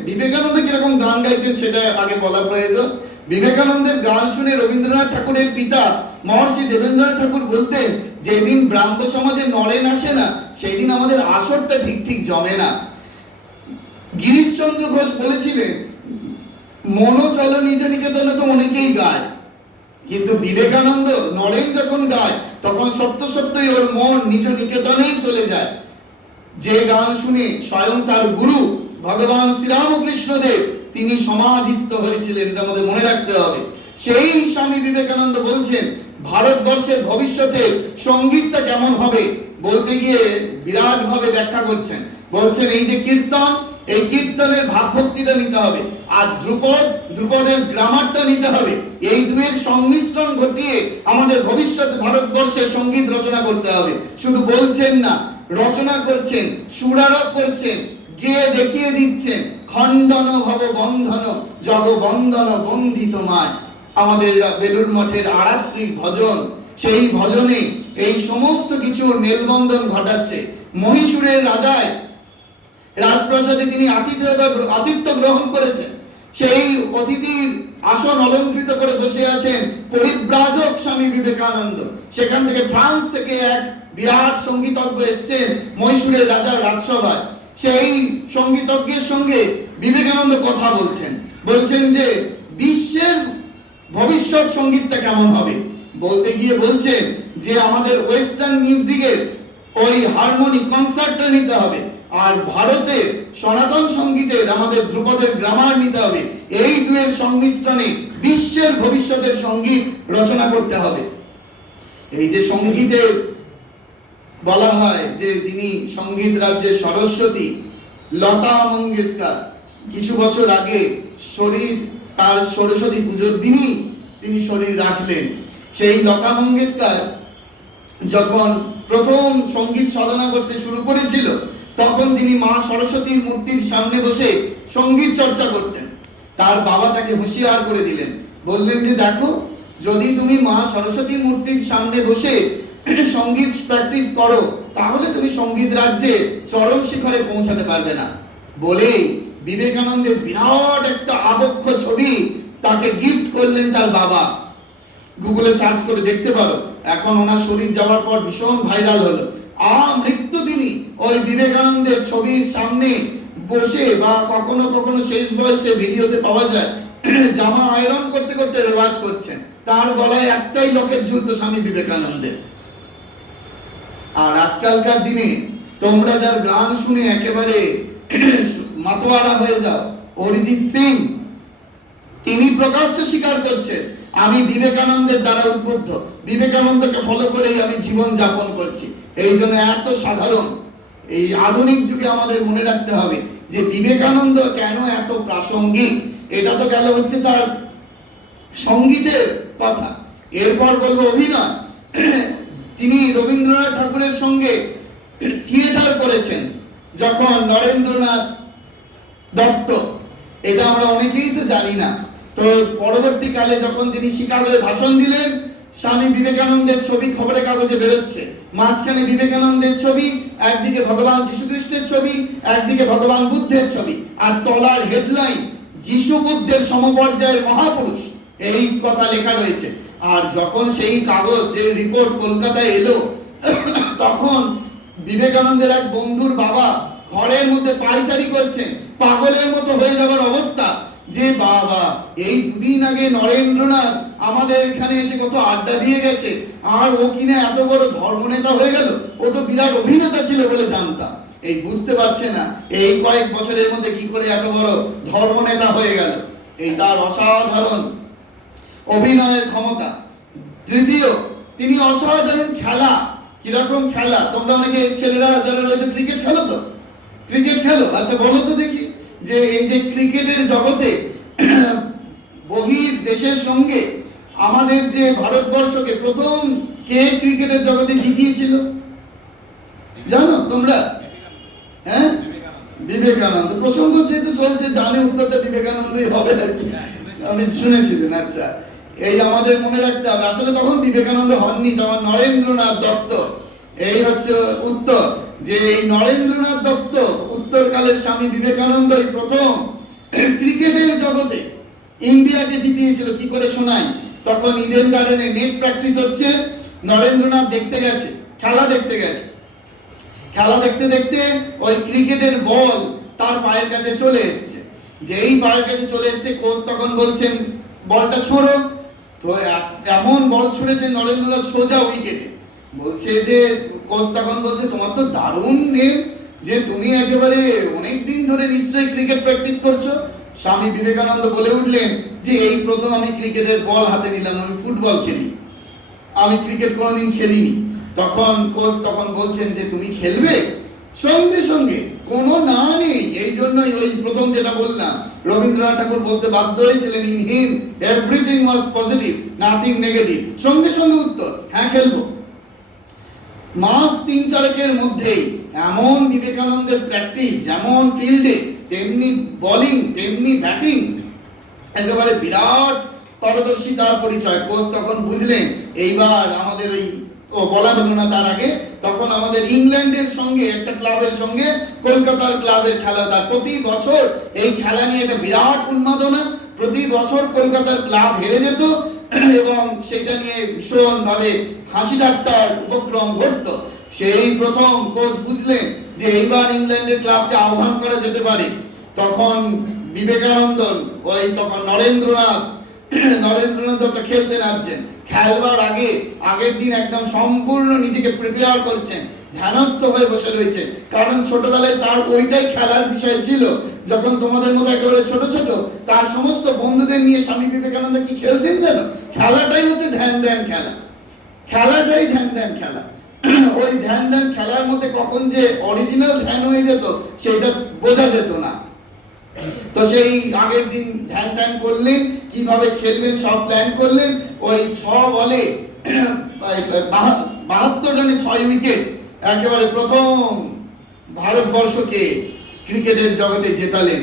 বিবেকানন্দ কিরকম গান গাইতেন সেটা আগে বলা প্রয়োজন। বিবেকানন্দের গান শুনে রবীন্দ্রনাথ ঠাকুরের পিতা মহর্ষি দেবেন্দ্রনাথ ঠাকুর বলতেন, যেদিন ব্রাহ্ম সমাজে নরেন আসে না, সেই দিন আমাদের আসরটা ঠিক ঠিক জমে না। গিরিশচন্দ্র ঘোষ বলেছিলেন, মনো চল নিজ নিকেতনে তো অনেকেই গায়, কিন্তু বিবেকানন্দ নরেন যখন গায় তখন সত্য সত্যই ওর মন নিজ নিকেতনেই চলে যায়। যে গান শুনে স্বয়ং তার গুরু ভগবান শ্রীরামকৃষ্ণদেব তিনি সমাধিস্থ হয়েছিলেন, এটা আমাদের মনে রাখতে হবে। সেই স্বামী বিবেকানন্দ বলছেন ভারতবর্ষের ভবিষ্যতে সঙ্গীতটা কেমন হবে, বলতে গিয়ে বিরাট ভাবে ব্যাখ্যা করছেন। বলছেন এই যে কীর্তন, এই কীর্তনের ভাবভক্তিটা নিতে হবে, আর ধ্রুপদের গ্রামারটা নিতে হবে। এই দুয়ের সংমিশ্রণ ঘটিয়ে আমাদের ভবিষ্যতে ভারতবর্ষের সঙ্গীত রচনা করতে হবে। শুধু বলছেন না, রচনা করছেন, সুরারোপ করছেন, গেয়ে দেখিয়ে দিচ্ছেন। খণ্ডন ভব বন্ধন জগ বন্দন বন্দিত মায়, আমাদের বেলুড় মঠের আরাত্রিক ভজন, সেই ভজনে এই সমস্ত কিছুর মেলবন্ধন ঘটাচ্ছে। মহীশূরের রাজায় রাজপ্রাসাদে তিনি আতিথ্য গ্রহণ করেছেন। সেই অতিথির আসন অলঙ্কৃত করে বসে আছেন পরিব্রাজক স্বামী বিবেকানন্দ। সেখান থেকে ফ্রান্স থেকে এক বিরাট সঙ্গীতজ্ঞ এসেছেন মহীশূরের রাজার রাজসভায়। সেই সঙ্গীতজ্ঞের সঙ্গে বিবেকানন্দ কথা বলছেন, বলছেন যে বিশ্বের ভবিষ্যৎ সঙ্গীতটা কেমন হবে। বলতে গিয়ে বলছেন যে আমাদের ওয়েস্টার্ন মিউজিকের ওই হারমোনি কনসার্টটা নিতে হবে, আর ভারতের সনাতন সঙ্গীতের আমাদের ধ্রুপদের গ্রামার নিতে হবে। এই দুয়ের সংমিশ্রণে বিশ্বের ভবিষ্যতের সঙ্গীত রচনা করতে হবে। এই যে সঙ্গীতের বলা হয় যে যিনি সঙ্গীত রাজ্যের সরস্বতী লতা মঙ্গেশকর, কিছু বছর আগে তার সরস্বতী পুজোর দিনই তিনি শরীর রাখলেন। সেই লতা মঙ্গেশকর যখন প্রথম সঙ্গীত সাধনা করতে শুরু করেছিল, তখন তিনি মা সরস্বতীর মূর্তির সামনে বসে সঙ্গীত চর্চা করতেন। তার বাবা তাকে হুঁশিয়ার করে দিলেন, বললেন যে দেখো, যদি তুমি মা সরস্বতীর মূর্তির সামনে বসে সঙ্গীত প্র্যাকটিস করো, তাহলে তুমি সঙ্গীত রাজ্যে চরম শিখরে পৌঁছাতে পারবে না। বলেই বিবেকানন্দের বিরাট একটা আবক্ষ ছবি তাকে গিফট করলেন তার বাবা। গুগলে সার্চ করে দেখতে পারো, এখন ওনার শরীর যাওয়ার পর ভীষণ ভাইরাল হলো। মৃত্যু দিনই ওই বিবেকানন্দের ছবির সামনে বসে, বা কখনো কখনো শেষ বয়সে ভিডিওতে পাওয়া যায়, জামা আয়রন করতে করতে রেওয়াজ করছেন। তার গলায় একটাই লকেট ঝুলতো স্বামী বিবেকানন্দের। আর আজকালকার দিনে তোমরা যার গান শুনে একেবারে মাতোয়ারা হয়ে যাও, অরিজিৎ সিং, তিনি প্রকাশ্য স্বীকার করছেন আমি বিবেকানন্দের দ্বারা উদ্বুদ্ধ, বিবেকানন্দকে ফলো করেই আমি জীবন যাপন করছি। এই জন্য এত সাধারণ, এই আধুনিক যুগে আমাদের মনে রাখতে হবে যে বিবেকানন্দ কেন এত প্রাসঙ্গিক। এটা তো গেল হচ্ছে তার সঙ্গীতের কথা। এরপর বলবো অভিনয়। তিনি রবীন্দ্রনাথ ঠাকুরের সঙ্গে থিয়েটার করেছেন যখন নরেন্দ্রনাথ দত্ত, এটা আমরা অনেকেই তো জানি না। তো পরবর্তীকালে যখন তিনি শিকাগোয় ভাষণ দিলেন, স্বামী বিবেকানন্দের ছবি খবরের কাগজে বেরোচ্ছে, মাঝখানে বিবেকানন্দের ছবি, একদিকে ভগবান যীশু খ্রিস্টের ছবি, একদিকে ভগবান বুদ্ধের ছবি, আর তলার হেডলাইন যীশু বুদ্ধের সমপর্যায়ের মহাপুরুষ, এই কথা লেখা রয়েছে। আর যখন সেই কাগজের রিপোর্ট কলকাতায় এলো, তখন বিবেকানন্দের এক বন্ধুর বাবা ঘরের মধ্যে পায়চারি করছেন, পাগলের মতো হয়ে যাবার অবস্থা, যে বাবা এই দুদিন আগে নরেন্দ্রনাথ আমাদের এখানে এসে কত আড্ডা দিয়ে গেছে, আর ও কিনা এত বড় ধর্মনেতা হয়ে গেল, ও তো বিরাট অভিনেতা ছিল বলে জানতাম। এই বুঝতে পারছে না এই কয়েক বছরের মধ্যে কি করে এত বড় ধর্মনেতা হয়ে গেল। এই তার অসাধারণ অভিনয়ের ক্ষমতা। তৃতীয়, তিনি অসাধারণ খেলা। কিরকম খেলা? তোমরা অনেকে ছেলেরা যারা রয়েছে ক্রিকেট খেলো তো, ক্রিকেট খেলো? আচ্ছা বলো তো দেখি, যে এই যে ক্রিকেটের জগতে বহির দেশের সঙ্গে আমাদের যে ভারতবর্ষকে প্রথম কে ক্রিকেটের জগতে জিতিয়েছিল জানো তোমরা? হ্যাঁ, বিবেকানন্দ। প্রসঙ্গ যেহেতু চলছে, জানে উত্তরটা বিবেকানন্দই হবে আর কি, আমি শুনেছিলেন। আচ্ছা, এই আমাদের মনে রাখতে হবে, আসলে তখন বিবেকানন্দ হননি, তখন নরেন্দ্রনাথ দত্ত। এই হচ্ছে উত্তর, যে এই নরেন্দ্রনাথ দত্ত উত্তরকালের স্বামী বিবেকানন্দই প্রথম ক্রিকেটের জগতে ইন্ডিয়াকে জিতিয়েছিল। কি করে শোনাই? তখন ইডেন গার্ডেনে নেট প্র্যাকটিস হচ্ছে, নরেন্দ্রনাথ দেখতে গেছে, খেলা দেখতে গেছে। খেলা দেখতে দেখতে ওই ক্রিকেটের বল তার পায়ের কাছে চলে এসছে। যেই পায়ের কাছে চলে এসছে, কোচ তখন বলছেন বলটা ছোড়ো। তো এমন বল ছুড়েছে নরেন্দ্রনাথ সোজা উইকেটে। বলছে যে কোচ তখন বলছে, তোমার তো দারুণ নেম, যে তুমি একেবারে অনেক দিন ধরে নিশ্চয়ই ক্রিকেট প্র্যাকটিস করছো। স্বামী বিবেকানন্দ বলে উঠলেন যে এই প্রথম আমি ক্রিকেটের বল হাতে নিলাম, আমি ফুটবল খেলি, আমি ক্রিকেট কোনোদিন খেলিনি। তখন কোচ তখন বলছেন যে তুমি খেলবে? সঙ্গে সঙ্গে কোনো না নেই। এই জন্যই ওই প্রথম যেটা বললাম, রবীন্দ্রনাথ ঠাকুর বলতে বাধ্য হয়েছিলেন, in him everything was positive, nothing negative. সঙ্গে সঙ্গে উত্তর, হ্যাঁ খেলবো। মাস 3-4 মধ্যেই এমন বিবেকানন্দের প্র্যাকটিস, যেমন ফিল্ডে তেমনি বোলিং তেমনি ব্যাটিং, একেবারে বিরাট পারদর্শিতার পরিচয়। কোচ তখন বুঝলেন এইবার আমাদের ওই বলা হলো না তার আগে, তখন আমাদের ইংল্যান্ডের সঙ্গে একটা ক্লাবের সঙ্গে কলকাতার ক্লাবের খেলা। তার প্রতি বছর এই খেলা নিয়ে একটা বিরাট উন্মাদনা, প্রতি বছর কলকাতার ক্লাব হেরে যেত এবং সেটা নিয়ে ভীষণ ভাবে হাসি ঠাট্টার উপক্রম ঘটতো। সেই প্রথম কোচ বুঝলেন যে এইবার ইংল্যান্ডের ক্লাবকে আহ্বান করা যেতে পারে। তখন বিবেকানন্দ ওই তখন নরেন্দ্রনাথ দত্ত খেলতে নামছেন। খেলবার আগে আগের দিন একদম সম্পূর্ণ নিজেকে প্রিপেয়ার করছেন, ধ্যানস্থ হয়ে বসে রয়েছে। কারণ ছোটবেলায় তার ওইটাই খেলার বিষয় ছিল। যখন তোমাদের মতো একেবারে ছোট ছোট, তার সমস্ত বন্ধুদের নিয়ে স্বামী বিবেকানন্দ কি খেলতেন জানো? খেলাটাই হচ্ছে ধ্যান ধ্যান খেলা, খেলাটাই ধ্যান ধ্যান খেলা। ওই ধ্যান ধ্যান খেলার মধ্যে কখন যে অরিজিনাল ধ্যান হয়ে যেত সেটা বোঝা যেত না। তো সেই আগের দিন ধ্যান ট্যান করলেন, কিভাবে খেলবেন সব প্ল্যান করলেন। ওই 6 বলে 72 রানে 6 উইকেট, একেবারে প্রথম ভারতবর্ষকে ক্রিকেটের জগতে জেতালেন।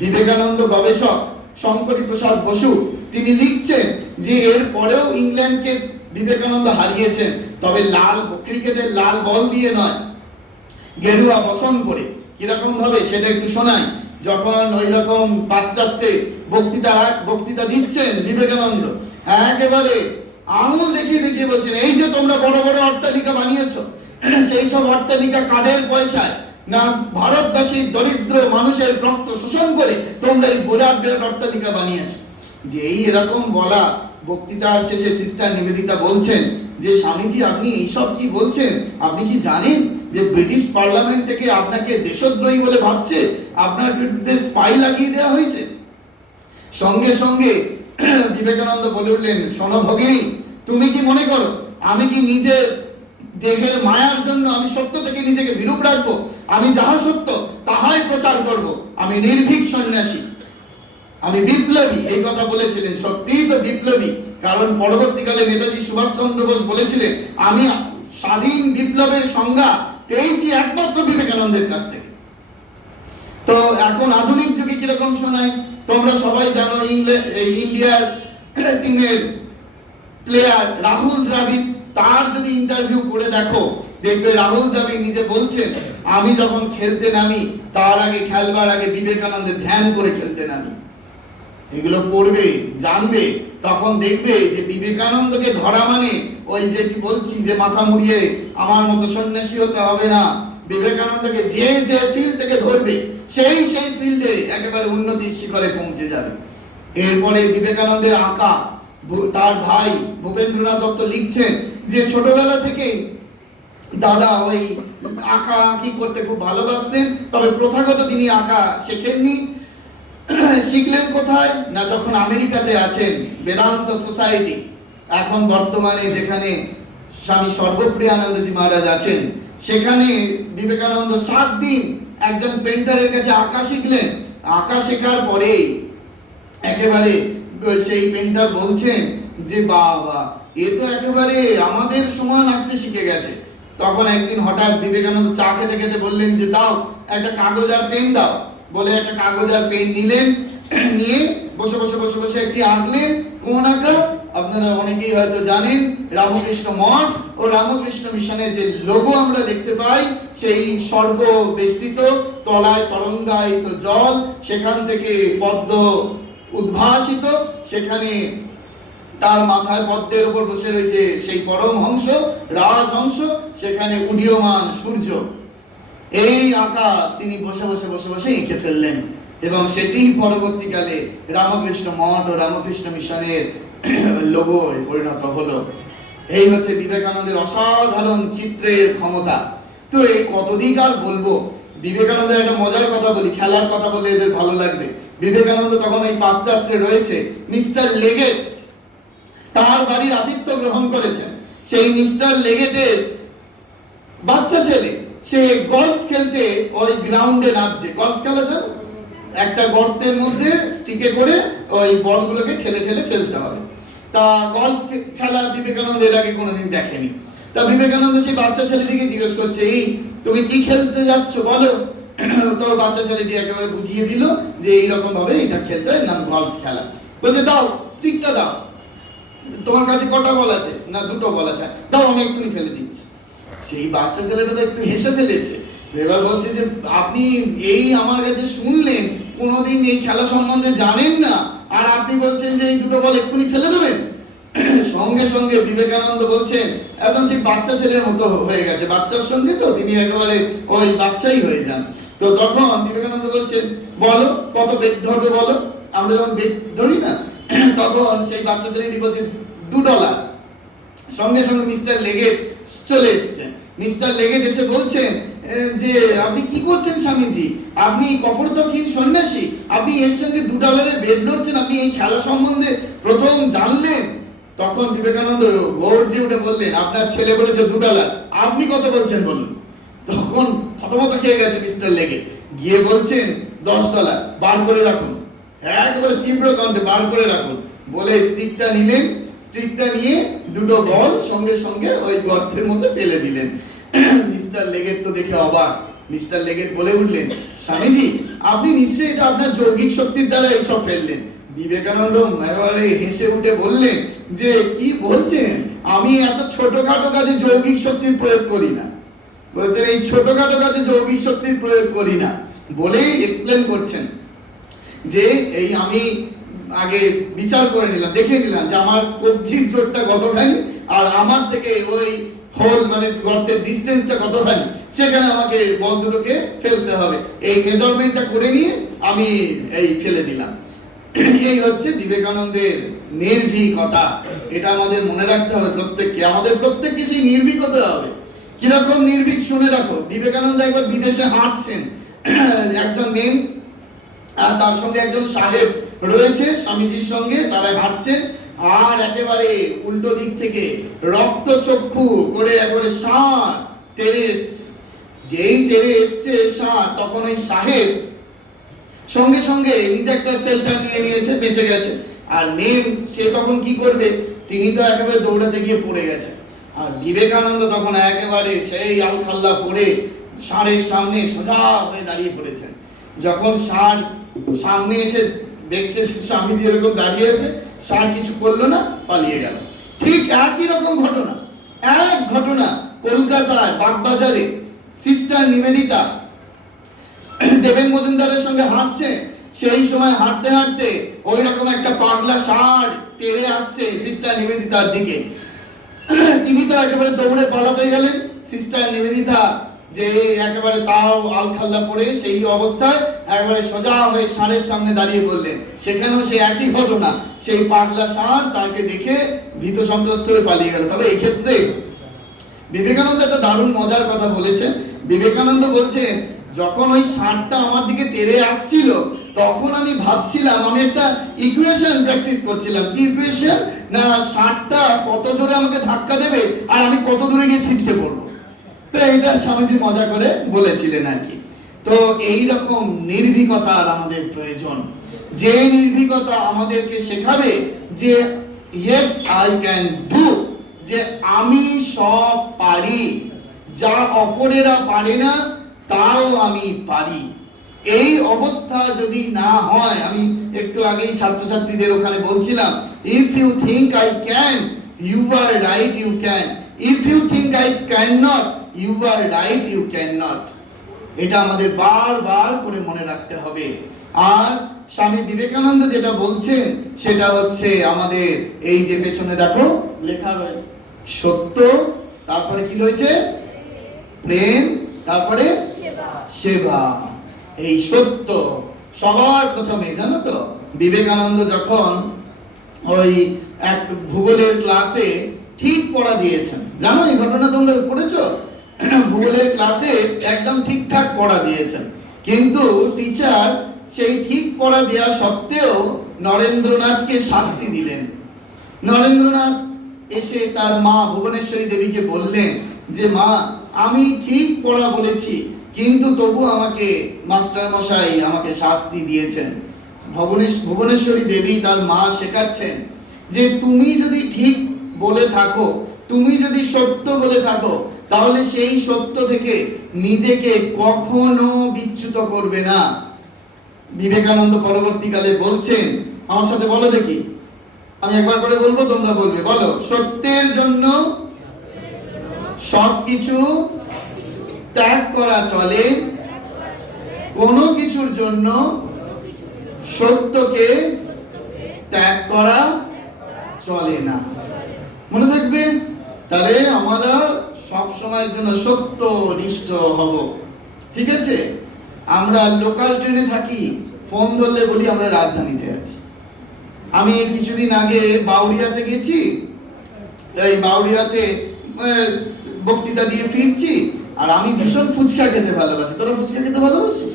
বিবেকানন্দ গবেষক শঙ্করী প্রসাদ বসু তিনি লিখছেন যে এর পরেও ইংল্যান্ডকে বিবেকানন্দ হারিয়েছেন, তবে লাল ক্রিকেটের লাল বল দিয়ে নয়, গেরুয়া বসন করে। কিরকম ভাবে সেটা একটু শোনাই। যখন ওই রকম পাশ্চাত্যে বক্তৃতা দিচ্ছেন বিবেকানন্দ, একেবারে আঙুল দেখিয়ে দেখিয়ে বলছেন, এই যে তোমরা বড় বড় অট্টালিকা বানিয়েছো, সেই সব অট্টালিকা কাদের পয়সায়? না ভারতবাসীর দরিদ্র মানুষের রক্ত শোষণ করে তোমরা এই বিরাট বিরাট অট্টালিকা বানিয়েছো। যে এই এরকম বলা বক্তৃতার শেষে সিস্টার নিবেদিতা বলছেন যে স্বামীজি আপনি এইসব কি বলছেন? আপনি কি জানেন যে ব্রিটিশ পার্লামেন্ট থেকে আপনাকে দেশদ্রোহী বলে ভাবছে, আপনার বিরুদ্ধে স্পাই লাগিয়ে দেওয়া হয়েছে? সঙ্গে সঙ্গে বিবেকানন্দ বলে উঠলেন, শোনো ভগিনী, তুমি কি মনে করো আমি কি নিজের দেহের মায়ার জন্য আমি সত্য থেকে নিজেকে বিরূপ রাখবো? আমি যাহা সত্য তাহাই প্রচার করব। আমি নির্ভীক সন্ন্যাসী, আমি বিপ্লবী। এই কথা বলেছিলেন, সত্যিই তো বিপ্লবী। কারণ পরবর্তীকালে নেতাজি সুভাষচন্দ্র বোস বলেছিলেন, আমি স্বাধীন বিপ্লবের সংজ্ঞা পেয়েছি একমাত্র বিবেকানন্দের কাছ থেকে। তো এখন আধুনিক যুগে কিরকম শোনায় তোমরা সবাই জানো, ইন্ডিয়ার টিমের প্লেয়ার রাহুল দ্রাবিড়, তার যদি ইন্টারভিউ করে দেখো দেখবে রাহুল দ্রাবিড় নিজে বলছেন, আমি যখন খেলতে নামি তার আগে খেলবার আগে বিবেকানন্দের ধ্যান করে খেলতে নামি। এগুলো পড়বে, জানবে, তখন দেখবে যে বিবেকানন্দকে ধরা মানে ওই যে কি বলছি যে মাথা মুড়িয়ে আমার মতো সন্ন্যাসী হতে হবে না। বিবেকানন্দকে যে যে ফিল্ড থেকে ধরবে সেই সেই ফিল্ডে একেবারে উন্নতির শিখরে পৌঁছে যাবে। এরপরে বিবেকানন্দের আঁকা, তার ভাই ভূপেন্দ্রনাথ দত্ত লিখছেন যে ছোটবেলা থেকেই দাদা ওই আঁকা আঁকি করতে খুব ভালোবাসতেন, তবে প্রথাগত তিনি আঁকা শেখেননি। শিখলেন কোথায় না, যখন আমেরিকাতে আছেন বেদান্ত সোসাইটি, এখন বর্তমানে যেখানে স্বামী সর্বপ্রিয়ানন্দজি মহারাজ আছেন, সেখানে বিবেকানন্দ 7 দিন একজন পেন্টারের কাছে আঁকা শিখলেন। আঁকা শেখার পরে একেবারে সেই পেন্টার বলছেন যে বাবা, এ তো একেবারে আমাদের সমান আঁকতে শিখে গেছে। তখন একদিন হঠাৎ বিবেকানন্দ চা খেতে খেতে বললেন যে দাও একটা কাগজ আর পেন দাও, বলে একটা কাগজ আর পেন নিলেন, নিয়ে বসে বসে বসে বসে একটি আঁকলেন। কোন আঁকা? আপনারা অনেকেই হয়তো জানেন, রামকৃষ্ণ মঠ ও রামকৃষ্ণ মিশনের যে লোগো আমরা দেখতে পাই, সেই সর্ববেষ্টিত তলায় তরঙ্গায়িত জল, সেখান থেকে পদ্ম উদ্ভাসিত, সেখানে তার মাথায় পদ্মের উপর বসে রয়েছে সেই পরমহংস রাজহংস, সেখানে উদীয়মান সূর্য। এই আকাশ তিনি বসে বসে বসে বসে এঁকে ফেললেন এবং সেটি পরবর্তীকালে রামকৃষ্ণ মঠ ও রামকৃষ্ণ মিশনের লোগো পরিণত হলো। এই হচ্ছে বিবেকানন্দের অসাধারণ চিত্রের ক্ষমতা। তো এই কতদিক আর বলবো। বিবেকানন্দের একটা মজার কথা বলি, খেলার কথা বললে এদের ভালো লাগবে। বিবেকানন্দ তখন এই পাশ্চাত্যে রয়েছে, মিস্টার লেগেট তার বাড়ির আতিথ্য গ্রহণ করেছেন। সেই মিস্টার লেগেটের বাচ্চা ছেলে, সে গলফ খেলতে ওই গ্রাউন্ডে নামছে। গলফ খেলা জানো, একটা গর্তের মধ্যে স্টিকে করে ওই বলগুলোকে ঠেলে ঠেলে ফেলতে হবে। তা গলফ খেলা বিবেকানন্দ এর আগে কোনোদিন দেখেনি। তা বিবেকানন্দ সেই বাচ্চা ছেলেটিকে জিজ্ঞেস করছে, এই তুমি কি খেলতে যাচ্ছ বলো। তো বাচ্চা ছেলেটি একেবারে বুঝিয়ে দিল যে এইরকম ভাবে এটা খেলতে হয়, নাম গলফ খেলা। বলছে দাও স্টিকটা দাও, তোমার কাছে কটা বল আছে? না 2টো বল আছে। দাও আমি এক্ষুনি ফেলে দিচ্ছি। সেই বাচ্চা ছেলেটা তো একটু হেসে ফেলেছে। এবার বলছে যে আপনি এই আমার কাছে শুনলেন, কোনোদিন এই খেলা সম্বন্ধে জানেন না, আর আপনি বলছেন যে এই 2টো বল এক্ষুনি ফেলে দেবেন। সঙ্গে সঙ্গে বিবেকানন্দ বলছেন, একদম সেই বাচ্চা ছেলের মতো হয়ে গেছে, বাচ্চার সঙ্গে তো তিনি একেবারে ওই বাচ্চাই হয়ে যান। তো তখন বিবেকানন্দ বলছেন, বলো কত বেট ধরবে বলো। আমরা যখন বেট ধরি না, তখন সেই বাচ্চা ছেলেটি বলছে $2। সঙ্গে সঙ্গে মিস্টার লেগেট চলে এসেছেন। মিস্টার লেগেট এসে বলছেন যে আপনি কি করছেন স্বামীজি, আপনি কপটদক্ষিণ সন্ন্যাসী, আপনি এর সঙ্গে $2 বেট ধরছেন, আপনি এই খেলা সম্বন্ধে প্রথম জানলেন? তখন বিবেকানন্দ গর্জে উঠে বললেন, আপনার ছেলে বলেছে $2, আপনি কত বলছেন বলুন। তখন থতমত খেয়ে গেছে মিস্টার লেগেট, গিয়ে বলছেন $10 বার করে রাখুন, একেবারে তীব্র কণ্ঠে বার করে রাখুন বলে স্টিকটা নিলেন। স্টিকটা নিয়ে 2টো বল সঙ্গে সঙ্গে ওই গর্তের মধ্যে ফেলে দিলেন। মিস্টার লেগেট তো দেখে অবাক। মিস্টার লেগেট বলে উঠলেন, স্বামীজি আপনি নিশ্চয়ই এটা আপনার যৌগিক শক্তির দ্বারা এইসব ফেললেন। বিবেকানন্দ এবারে হেসে উঠে বললেন যে কি বলছেন, আমি এত ছোটখাটো কাজে যৌগিক শক্তির প্রয়োগ করি না। বলছেন এই ছোটখাটো কাজে যৌগিক শক্তির প্রয়োগ করি না বলেই এক্সপ্লেন করছেন যে এই আমি আগে বিচার করে নিলাম, দেখে নিলাম যে আমার কবজির জোরটা কতখানি, আর আমার থেকে ওই হোল মানে গর্তের ডিস্টেন্সটা কতখানি, সেখানে আমাকে বল 2টোকে ফেলতে হবে। এই মেজারমেন্টটা করে নিয়ে আমি এই ফেলে দিলাম। এই হচ্ছে বিবেকানন্দের নির্ভীকতা। এটা আমাদের মনে রাখতে হবে প্রত্যেককে, আমাদের প্রত্যেককে সেই নির্ভীক হতে হবে। কিরকম নির্ভীক শুনে রাখো। বিবেকানন্দ একবার বিদেশে হাঁটছেন, একজন মেয়ে আর তার সঙ্গে একজন সাহেব রয়েছে স্বামীজির সঙ্গে, তারা হাঁটছেন, আর একেবারে উল্টো দিক থেকে রক্তচক্ষু করে একেবারে ষাঁড় তেড়ে এসছে। যেই তেড়ে এসছে ষাঁড়, তখন ওই সাহেব সঙ্গে সঙ্গে নিজে একটা সেল্টার নিয়ে নিয়েছে, বেঁচে গেছে। আর মেয়ে সে তখন কি করবে, তিনি তো একেবারে দৌড়াতে গিয়ে পড়ে গেছে। আর বিবেকানন্দ তখন একেবারে সেই আলখাল্লা পড়ে ষাঁড়ের সামনে সোজা হয়ে দাঁড়িয়ে পড়েছেন। যখন ষাঁড় সামনে এসে দেখছে স্বামীজি এরকম দাঁড়িয়ে আছে, ষাঁড় কিছু করলো না, পালিয়ে গেল। ঠিক একই রকম ঘটনা, এক ঘটনা কলকাতার বাগবাজারে সিস্টার নিবেদিতা দেবেন মজুমদারের সঙ্গে হাঁটছে, সেই সময় হাঁটতে হাঁটতে ওই রকম একটা পাগলা ষাঁড় তেড়ে আসছে সিস্টার নিবেদিতার দিকে। তিনি তো একেবারে দৌড়ে পালাতে গেলেন। সিস্টার নিবেদিতা যে একেবারে তাও আলখাল্লা পরে সেই অবস্থায় একেবারে সোজা হয়ে ষাঁড়ের সামনে দাঁড়িয়ে বললেন। সেখানেও সেই একই ঘটনা, সেই পাগলা ষাঁড় তাকে দেখে ভীত সন্ত্রস্ত হয়ে পালিয়ে গেল। তবে এই ক্ষেত্রে বিবেকানন্দ একটা দারুণ মজার কথা বলেছেন। বিবেকানন্দ বলছেন, যখন ওই ষাঁড়টা আমার দিকে তেড়ে আসছিল তখন আমি ভাবছিলাম, আমি একটা ইকুয়েশন প্র্যাকটিস করছিলাম। কি ইকুয়েশন? না, ষাঁড়টা কত জোরে আমাকে ধাক্কা দেবে আর আমি কত দূরে গিয়ে ছিটকে পড়বো। তো এইটা স্বামীজি মজা করে বলেছিলেন আর কি। তো এই রকম নির্ভীকতার আমাদের প্রয়োজন, যে নির্ভীকতা আমাদেরকে শেখাবে যে ইয়েস আই ক্যান ডু, যে আমি সব পারি, যা অপরেরা পারে না তাও আমি পারি। এই অবস্থা যদি না হয়, আমি একটু আগেই ছাত্রছাত্রীদের ওখানে বলছিলাম, if you think I can, you are right, you can. If you think I can not, you are right, you can not. এটা আমাদের বারবার করে মনে রাখতে হবে। আর স্বামী বিবেকানন্দ যেটা বলছেন সেটা হচ্ছে আমাদের এই যে পেছনে দেখো লেখা রয়েছে সত্য, তারপরে কি রয়েছে প্রেম, তারপরে সেবা। এই সত্য সবার প্রথমে, জানো তো বিবেকানন্দ যখন ওই এক ভূগোলের ক্লাসে ঠিক পড়া দিয়েছেন, জানো এই ঘটনা তোমরা পড়েছো? ভূগোলের ক্লাসে একদম ঠিকঠাক পড়া দিয়েছেন, কিন্তু টিচার সেই ঠিক পড়া দেওয়া সত্ত্বেও নরেন্দ্রনাথকে শাস্তি দিলেন। নরেন্দ্রনাথ এসে তার মা ভুবনেশ্বরী দেবীকে বললেন যে মা, আমি ঠিক পড়া বলেছি কিন্তু তবু আমাকে মাস্টার মশাই আমাকে শাস্তি দিয়েছেন। ভুবনেশ্বরী দেবী তার মা শেখাচ্ছেন যে তুমি যদি ঠিক বলে থাকো, তুমি যদি সত্য বলে থাকো, তাহলে সেই সত্য থেকে নিজেকে কখনো বিচ্যুত করবে না। বিবেকানন্দ পরবর্তীকালে বলছেন, আমার সাথে বলো দেখি, আমি একবার করে বলবো তোমরা বলবে, বলো, সত্যের জন্য সবকিছু ত্যাগ করা চলে, কোনো কিছুর জন্য সত্যকে ত্যাগ করা চলে না। মনে থাকবে? তাহলে আমরা সব সময়ের জন্য সত্যনিষ্ঠ হব, ঠিক আছে? আমরা লোকাল ট্রেনে থাকি, ফোন ধরলে বলি আমরা রাজধানীতে আছি। আমি কিছুদিন আগে বাউরিয়াতে গেছি, এই বাউরিয়াতে বক্তৃতা দিয়ে ফিরছি, আর আমি ভীষণ ফুচকা খেতে ভালোবাসি। তোরা ফুচকা খেতে ভালোবাসিস?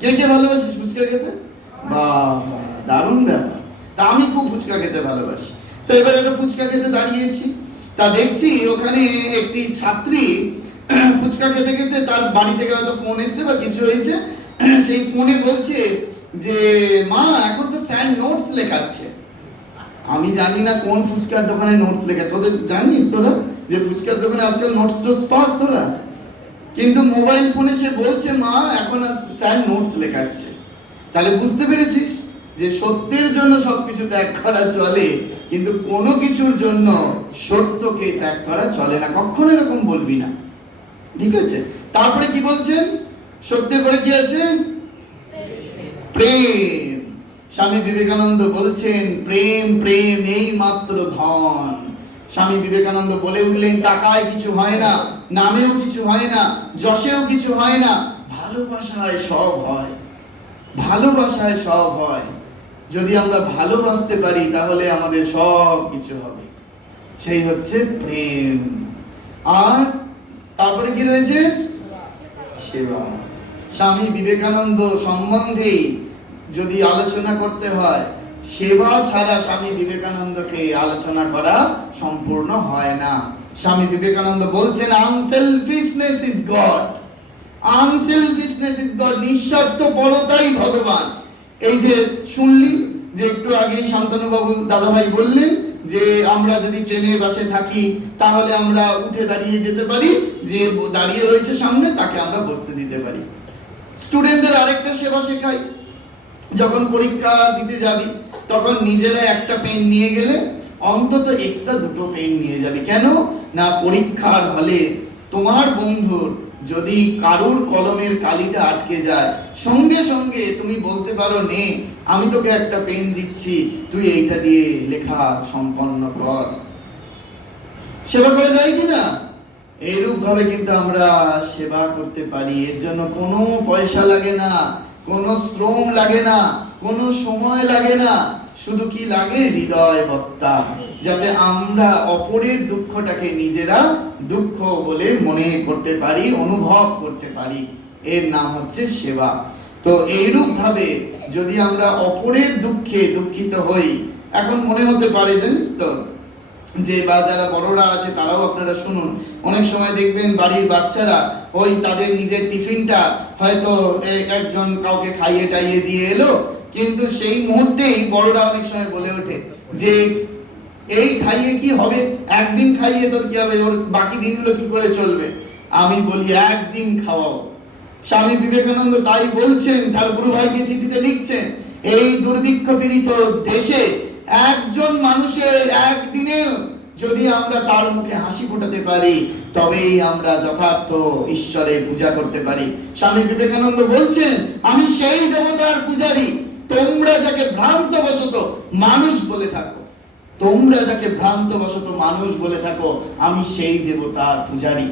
কে কে ভালোবাসিস ফুচকা খেতে? বাবা, দারুণ ব্যাপার। তা আমি খুব ফুচকা খেতে ভালোবাসি। তো এবার একটা ফুচকা খেতে দাঁড়িয়েছি, তা দেখছি ওখানে একটি ছাত্রী ফুচকা খেতে খেতে তার বাড়ি থেকে হয়তো ফোন এসছে বা কিছু হয়েছে, সেই ফোনে বলছে যে মা, এখন তো স্যার নোটস লেখাচ্ছে। আমি জানি না কোন ফুচকার দোকানে নোটস লেখা, তোদের জানিস তোরা যে ফুচকার দোকানে আজকাল নোটস টোটস পাস তোরা? কিন্তু মোবাইল ফোনে সে বলছে মা এখন স্যার নোটস লেখাচ্ছে। তাহলে বুঝতে পেরেছিস যে সত্যের জন্য সবকিছু ত্যাগ করা চলে, কিন্তু কোনো কিছুর জন্য সত্যকে ত্যাগ করা চলে না। কখনো এরকম বলবি না, ঠিক আছে? তারপরে কি বলছেন? সত্যের পরে কি আছে? প্রেম। স্বামী বিবেকানন্দ বলছেন প্রেম, প্রেম এই মাত্র ধন। স্বামী বিবেকানন্দ বলে উঠলেন, টাকায় কিছু হয় না, নামেও কিছু হয় না, যশেও কিছু হয় না, ভালোবাসায় সব হয়। ভালোবাসায় সব হয়। যদি আমরা ভালোবাসতে পারি তাহলে আমাদের সব কিছু হবে। সেই হচ্ছে প্রেম। আর তারপরে কি রয়েছে? সেবা। স্বামী বিবেকানন্দ সম্বন্ধে যদি আলোচনা করতে হয়, সেবা ছাড়া স্বামী বিবেকানন্দকে আলোচনা করা সম্পূর্ণ হয় না। স্বামী বিবেকানন্দ বলছেন unselfishness is God, unselfishness is God, নিঃস্বার্থপরতাই ভগবান। এই যে শুনলি যে একটু আগেই শান্তনু বাবু দাদাভাই বললেন যে আমরা যদি ট্রেনে বাসে থাকি তাহলে আমরা উঠে দাঁড়িয়ে যেতে পারি, যে দাঁড়িয়ে রয়েছে সামনে তাকে আমরা বসতে দিতে পারি। স্টুডেন্টদের আরেকটা সেবা শেখাই, যখন পরীক্ষা দিতে যাবি তখন নিজেরা একটা পেন নিয়ে গেলে অন্তত এক্সট্রা দুটো পেন নিয়ে যাবি। কেন না, পরীক্ষার হলে তোমার বন্ধুর যদি কারুর কলমের কালিটা আটকে যায়, সঙ্গে সঙ্গে তুমি বলতে পারো, নে আমি তোকে একটা পেন দিচ্ছি, তুই এইটা দিয়ে লেখা সম্পন্ন কর। সেবা করে যায় কিনা? এইরূপ ভাবে কিন্তু আমরা সেবা করতে পারি। এর জন্য কোনো পয়সা লাগে না, কোনো শ্রম লাগে না, কোনো সময় লাগে না, শুধু কি লাগে? হৃদয় বত্তা, যাতে আমরা অপরের দুঃখটাকে নিজেরা দুঃখ বলে মনে করতে পারি, অনুভব করতে পারি। এর নাম হচ্ছে সেবা। তো এইরূপ ভাবে যদি আমরা অপরের দুঃখে দুঃখিত হই, এখন মনে হতে পারে জানিস তো, যে বা যারা বড়রা আছে তারাও আপনারা শুনুন, অনেক সময় দেখবেন বাড়ির বাচ্চারা ওই তাদের নিজের টিফিনটা হয়তো একজন কাউকে খাইয়ে টাইয়ে দিয়ে এলো, কিন্তু সেই মুহূর্তেই বড়রা অনেক সময় বলে ওঠে যে এই খাইয়ে কি হবে, একদিন খাইয়ে তোর কি হবে, ওর বাকি দিনগুলো কি করে চলবে? আমি বলি একদিন খাওয়াও। স্বামী বিবেকানন্দ তাই বলছেন, তার গুরু ভাইকে চিঠিতে লিখছেন, এই দুর্ভিক্ষ পীড়িত দেশে একজন মানুষের একদিনে যদি আমরা তার মুখে হাসি ফোটাতে পারি, তবেই আমরা যথার্থ ঈশ্বরের পূজা করতে পারি। স্বামী বিবেকানন্দ বলছেন, আমি সেই দেবতার পূজারী, তোমরা যাকে ভ্রান্তবশত মানুষ বলে থাকো, তোমরা যাকে ভ্রান্তবশত মানুষ বলে থাকো, আমি সেই দেবতার পূজারী।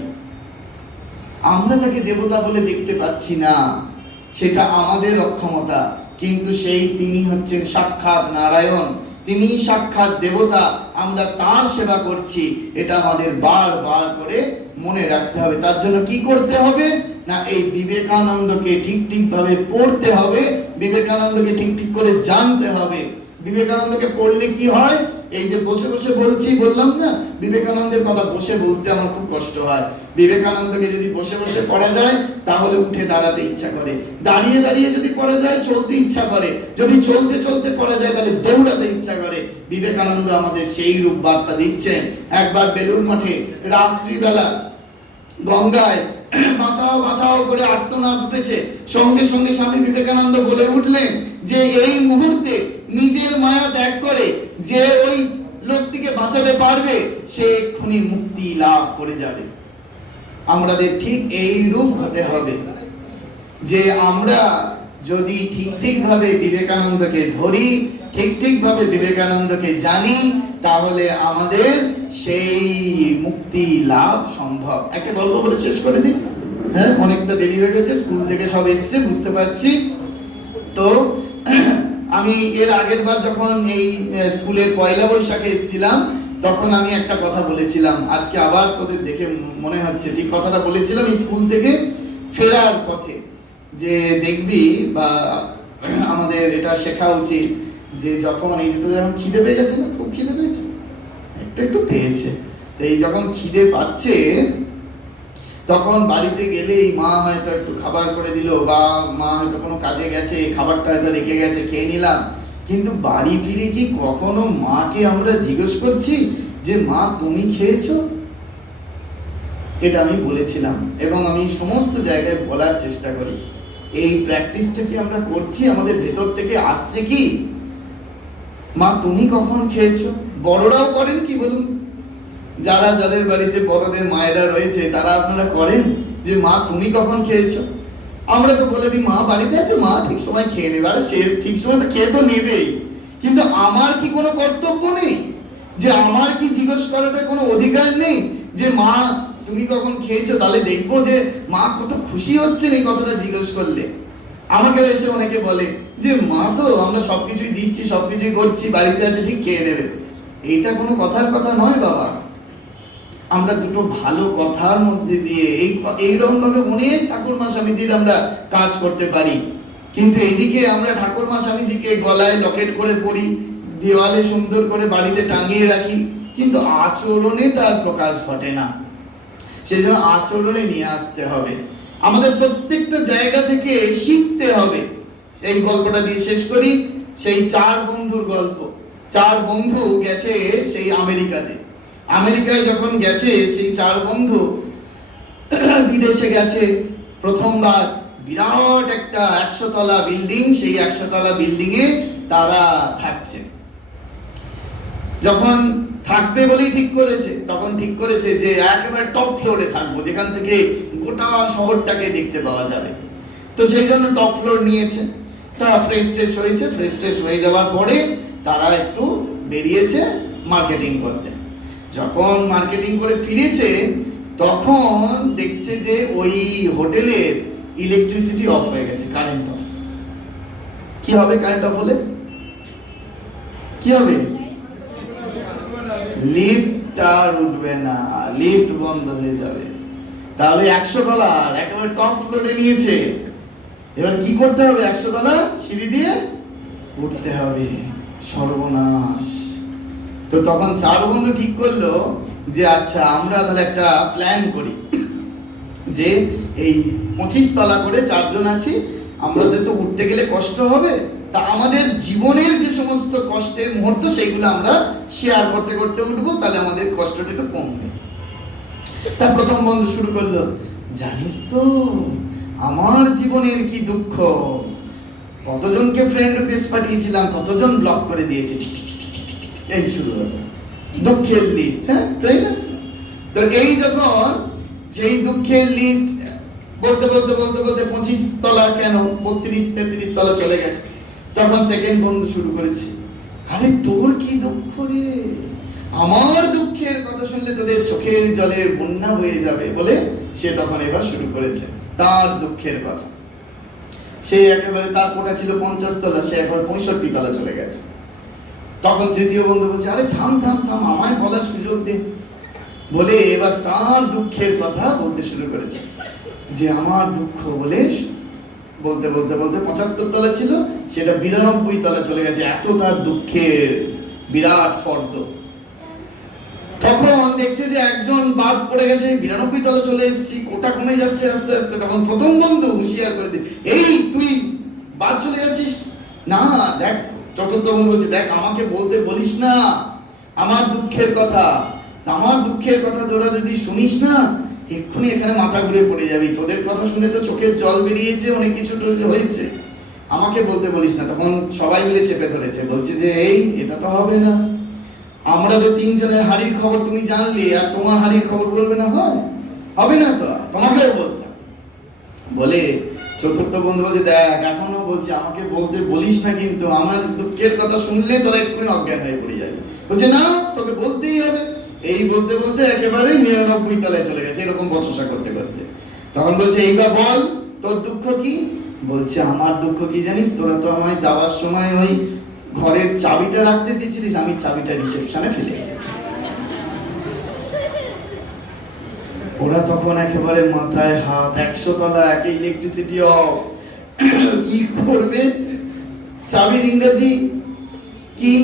আমরা তাকে দেবতা বলে দেখতে পাচ্ছি না, সেটা আমাদের অক্ষমতা, কিন্তু সেই তিনি হচ্ছেন সাক্ষাৎ নারায়ণ, তিনি সাক্ষাৎ দেবতা, আমরা তার সেবা করছি, এটা আমাদের বারবার করে মনে রাখতে হবে। তার জন্য কি করতে হবে না, এই বিবেকানন্দকে ঠিক ঠিক ভাবে পড়তে হবে, বিবেকানন্দকে ঠিক ঠিক করে জানতে হবে। বিবেকানন্দকে পড়লে কি হয়, এই যে বসে বসে বলছি, বললাম না বিবেকানন্দের কথা বসে বলতে আমার খুব কষ্ট হয়। বিবেকানন্দকে যদি বসে বসে পড়া যায় তাহলে উঠে দাঁড়াতে ইচ্ছা করে, দাঁড়িয়ে দাঁড়িয়ে যদি পড়া যায় চলতে ইচ্ছা করে, যদি চলতে চলতে পড়া যায় তাহলে দৌড়াতে ইচ্ছা করে। বিবেকানন্দ আমাদের সেই রূপ বার্তা দিচ্ছেন। একবার বেলুর মাঠে রাত্রিবেলা গঙ্গায় বাঁচাও বাঁচাও করে আর্তনাদ উঠেছে, সঙ্গে সঙ্গে স্বামী বিবেকানন্দ বলে উঠলেন যে এই মুহূর্তে নিজের মায়া ত্যাগ করে যে ওই লোকটিকে বাঁচাতে পারবে, সে এক্ষুনি মুক্তি লাভ করে যাবে। আমাদের ঠিক এই রূপ হতে হবে যে আমরা যদি ঠিক ঠিক ভাবে বিবেকানন্দকে ধরি, ঠিক ঠিক ভাবে বিবেকানন্দকে জানি, তাহলে আমাদের সেই মুক্তি লাভ সম্ভব। একটা গল্প বলে শেষ করে দিই। হ্যাঁ, অনেকটা দেরি হয়ে গেছে, স্কুল থেকে সব এসছে বুঝতে পারছি। তো আমি এর আগের বার যখন এই স্কুলের পয়লা বৈশাখে এসেছিলাম, তখন আমি একটা কথা বলেছিলাম, আজকে আবার তোদের দেখে মনে হচ্ছে ঠিক কথাটা বলেছিলাম স্কুল থেকে ফেরার পথে, যে দেখবি বা আমাদের এটা শেখা উচিত যে যখন এই যে যখন খিদে পেয়ে গেছে না, খুব খিদে পেয়েছে, একটু একটু পেয়েছে, তো এই যখন খিদে পাচ্ছে তখন বাড়িতে গেলেই মা হয়তো একটু খাবার করে দিল, বা মা হয়তো কোনো কাজে গেছে, খাবারটা হয়তো রেখে গেছে, খেয়ে নিলাম। কিন্তু বাড়ি ফিরে কি কখনো মাকে আমরা জিজ্ঞেস করছি যে মা তুমি খেয়েছো? এটা আমি বলেছিলাম এবং আমি সমস্ত জায়গায় বলার চেষ্টা করি। এই প্র্যাকটিসটা কি আমরা করছি? আমাদের ভেতর থেকে আসছে কি মা তুমি কখন খেয়েছো? বড়রাও করেন কি বলুন? যারা যাদের বাড়িতে বড়দের মায়েরা রয়েছে তারা আপনারা করেন যে মা তুমি কখন খেয়েছো? আমরা তো বলে দিই মা বাড়িতে আছে, মা ঠিক সময় খেয়ে নেবে। আরে সে ঠিক সময় তো খেয়ে তো নেবেই, কিন্তু আমার কি কোনো কর্তব্য নেই? যে আমার কি জিজ্ঞেস করাটা কোনো অধিকার নেই যে মা তুমি কখন খেয়েছো? তাহলে দেখবো যে মা কত খুশি হচ্ছেন এই কথাটা জিজ্ঞেস করলে। আমাকে এসে অনেকে বলে যে মা তো আমরা সবকিছুই দিচ্ছি, সবকিছুই করছি, বাড়িতে আছে ঠিক খেয়ে নেবে। এইটা কোনো কথার কথা নয় বাবা। আমরা দুটো ভালো কথার মধ্যে দিয়ে এইরকম ভাবে অনেক ঠাকুরমা স্বামীজির আমরা কাজ করতে পারি, কিন্তু এইদিকে আমরা ঠাকুরমা স্বামীজিকে গলায় লকেট করে পড়ি, দেওয়ালে সুন্দর করে বাড়িতে টাঙিয়ে রাখি, কিন্তু আচরণে তার প্রকাশ ঘটে না। সেই জন্য আচরণে নিয়ে আসতে হবে। আমাদের প্রত্যেকটা জায়গা থেকে শিখতে হবে। এই গল্পটা দিয়ে শেষ করি, সেই 4 বন্ধুর গল্প। 4 বন্ধু গেছে সেই আমেরিকাতে। আমেরিকায় যখন গেছে সেই 4 বন্ধু বিদেশে গেছে প্রথমবার, বিরাট একটা 100 তলা বিল্ডিং, সেই 100 তলা বিল্ডিং এ তারা থাকছে। যখন থাকবে বলেই ঠিক করেছে, তখন ঠিক করেছে যে একেবারে টপ ফ্লোরে থাকবো, যেখান থেকে গোটা শহরটাকে দেখতে পাওয়া যাবে। তো সেই জন্য টপ ফ্লোর নিয়েছে। তা ফ্রেশ ট্রেশ হয়েছে, ফ্রেশ ট্রেশ হয়ে যাওয়ার পরে তারা একটু বেরিয়েছে মার্কেটিং করতে। যখন মার্কেটিং করে ফিরেছে তখন দেখছে যে ওই হোটেলের ইলেকট্রিসিটি অফ হয়ে গেছে, কারেন্ট অফ। কি হবে কারেন্ট অফ হলে? কি হবে? লিফট আর উঠবে না, লিফট বন্ধ হয়ে যাবে। তাহলে 100 তলার একেবারে টপ ফ্লোরে নিয়েছে, এবার কি করতে হবে? 100 তলা সিঁড়ি দিয়ে উঠতে হবে। সর্বনাশ। তো তখন 4 বন্ধু ঠিক করলো যে আচ্ছা আমরা তাহলে একটা প্ল্যান করি, যে এই 25 তলা করে 4 জন আছি, আমাদের তো উঠতে গেলে কষ্ট হবে, তা আমাদের জীবনের যে সমস্ত কষ্টের মুহূর্ত সেগুলো আমরা শেয়ার করতে করতে উঠবো, তাহলে আমাদের কষ্টটা একটু কমবে। তা প্রথম বন্ধু শুরু করলো, জানিস তো আমার জীবনের কি দুঃখ, কতজনকে ফ্রেন্ড রিকোয়েস্ট পাঠিয়েছিলাম, কতজন ব্লক করে দিয়েছে, এই শুরু হলো দুঃখের লিস্ট। হ্যাঁ তাই না? তো এই যখন সেই দুঃখের লিস্ট বলতে বলতে বলতে বলতে 25 তলা কেন 32-33 তলা চলে গেছে, তখন সেকেন্ড বন্ধু শুরু করেছে, আরে তোর কি দুঃখ রে, আমার দুঃখের কথা শুনলে তোদের চোখের জলের বন্যা বয়ে যাবে, বলে সে তখন এবার শুরু করেছে তার দুঃখের কথা। সে একেবারে, তার কোটা ছিল 50 তলা, সে এখন 65 তলা চলে গেছে। তখন তৃতীয় বন্ধু বলছে, আরে থাম থাম থাম, আমায় বলার সুযোগ দে, বলে এবার তার দুঃখের কথা বলতে শুরু করেছে, যে আমার দুঃখ বলে বলতে বলতে বলতে 75 তলা ছিল, সেটা 92 তলা চলে গেছে, এত তার দুঃখের বিরাট ফর্দ। তখন দেখছে যে একজন বাদ পড়ে গেছে, 92 তলা চলে এসেছি, কোটা কমে যাচ্ছে আস্তে আস্তে। তখন প্রথম বন্ধু হুঁশিয়ার করে দিল, এই তুই বাদ চলে যাচ্ছিস না, দেখ। চতুর্থ বন্ধু বলছে, দেখ আমাকে বলতে বলিস না আমার দুঃখের কথা, আমার দুঃখের কথা তোরা যদি শুনিস না এক্ষুনি এখানে মাথা ঘুরে পড়ে যাবি, তোদের কথা শুনে তো চোখের জল বেরিয়েছে, অনেক কিছু হয়েছে, আমাকে বলতে বলিস না। তখন সবাই মিলে চেপে ধরেছে, বলছে যে এই এটা তো হবে না, আমরা তো 3 জনের হাড়ির খবর তুমি জানলে, আর তোমার হাড়ির খবর বলবে না? হয় হবে না তো, তোমাকেও বলতে বলে। চতুর্থ বন্ধু বলছে, দেখ এখনো বলছি আমাকে বলতে বলিস না, কিন্তু আমার দুঃখের কথা শুনলে তোরা এক্ষুনি অজ্ঞান হয়ে পড়ে যাবে। বলছে না, তোকে বলতেই হবে। এই বলতে বলতে একেবারে 99 তলায় চলে গেছে, এরকম বচসা করতে করতে। তখন বলছে, এইবার বল তোর দুঃখ কি? বলছে, আমার দুঃখ কি জানিস, তোরা তো আমায় যাওয়ার সময় ওই ঘরের চাবিটা রাখতে দিয়েছিলিস, আমি চাবিটা রিসেপশনে ফেলে এসেছি। ওরা তখন একেবারে মাথায় হাত, 100 তলা, একে ইলেকট্রিসিটি অফ, কি করবে? চাবির ইংরেজি কি?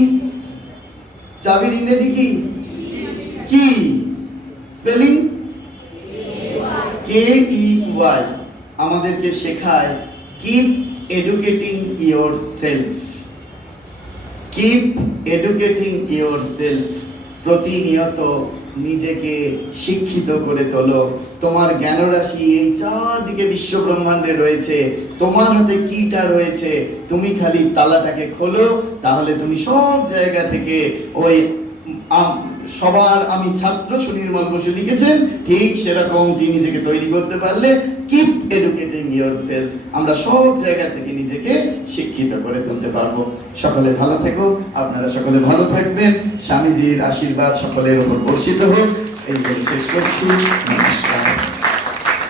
চাবির ইংরেজি কি? কি স্পেলিং? KEY। আমাদেরকে শেখায় keep educating your self, keep educating your self. প্রতিনিয়ত নিজেকে শিক্ষিত করে তোলো। তোমার জ্ঞানরাশি এই চারদিকে বিশ্ব ব্রহ্মাণ্ডে রয়েছে, তোমার হাতে কিটা রয়েছে, তুমি খালি তালাটাকে খোলো, তাহলে তুমি সব জায়গা থেকে ওই সবার আমি ছাত্র সুনির্মল বসু লিখেছেন, ঠিক সেরকম তুমি নিজেকে তৈরি করতে পারলে কিপ এডুকেটিং ইয়োরসেলফ, আমরা সব জায়গা থেকে নিজেকে শিক্ষিত করে তুলতে পারবো। সকলে ভালো থেকো, আপনারা সকলে ভালো থাকবেন, স্বামীজির আশীর্বাদ সকলের উপর বর্ষিত হোক, এই বলে শেষ করছি। নমস্কার।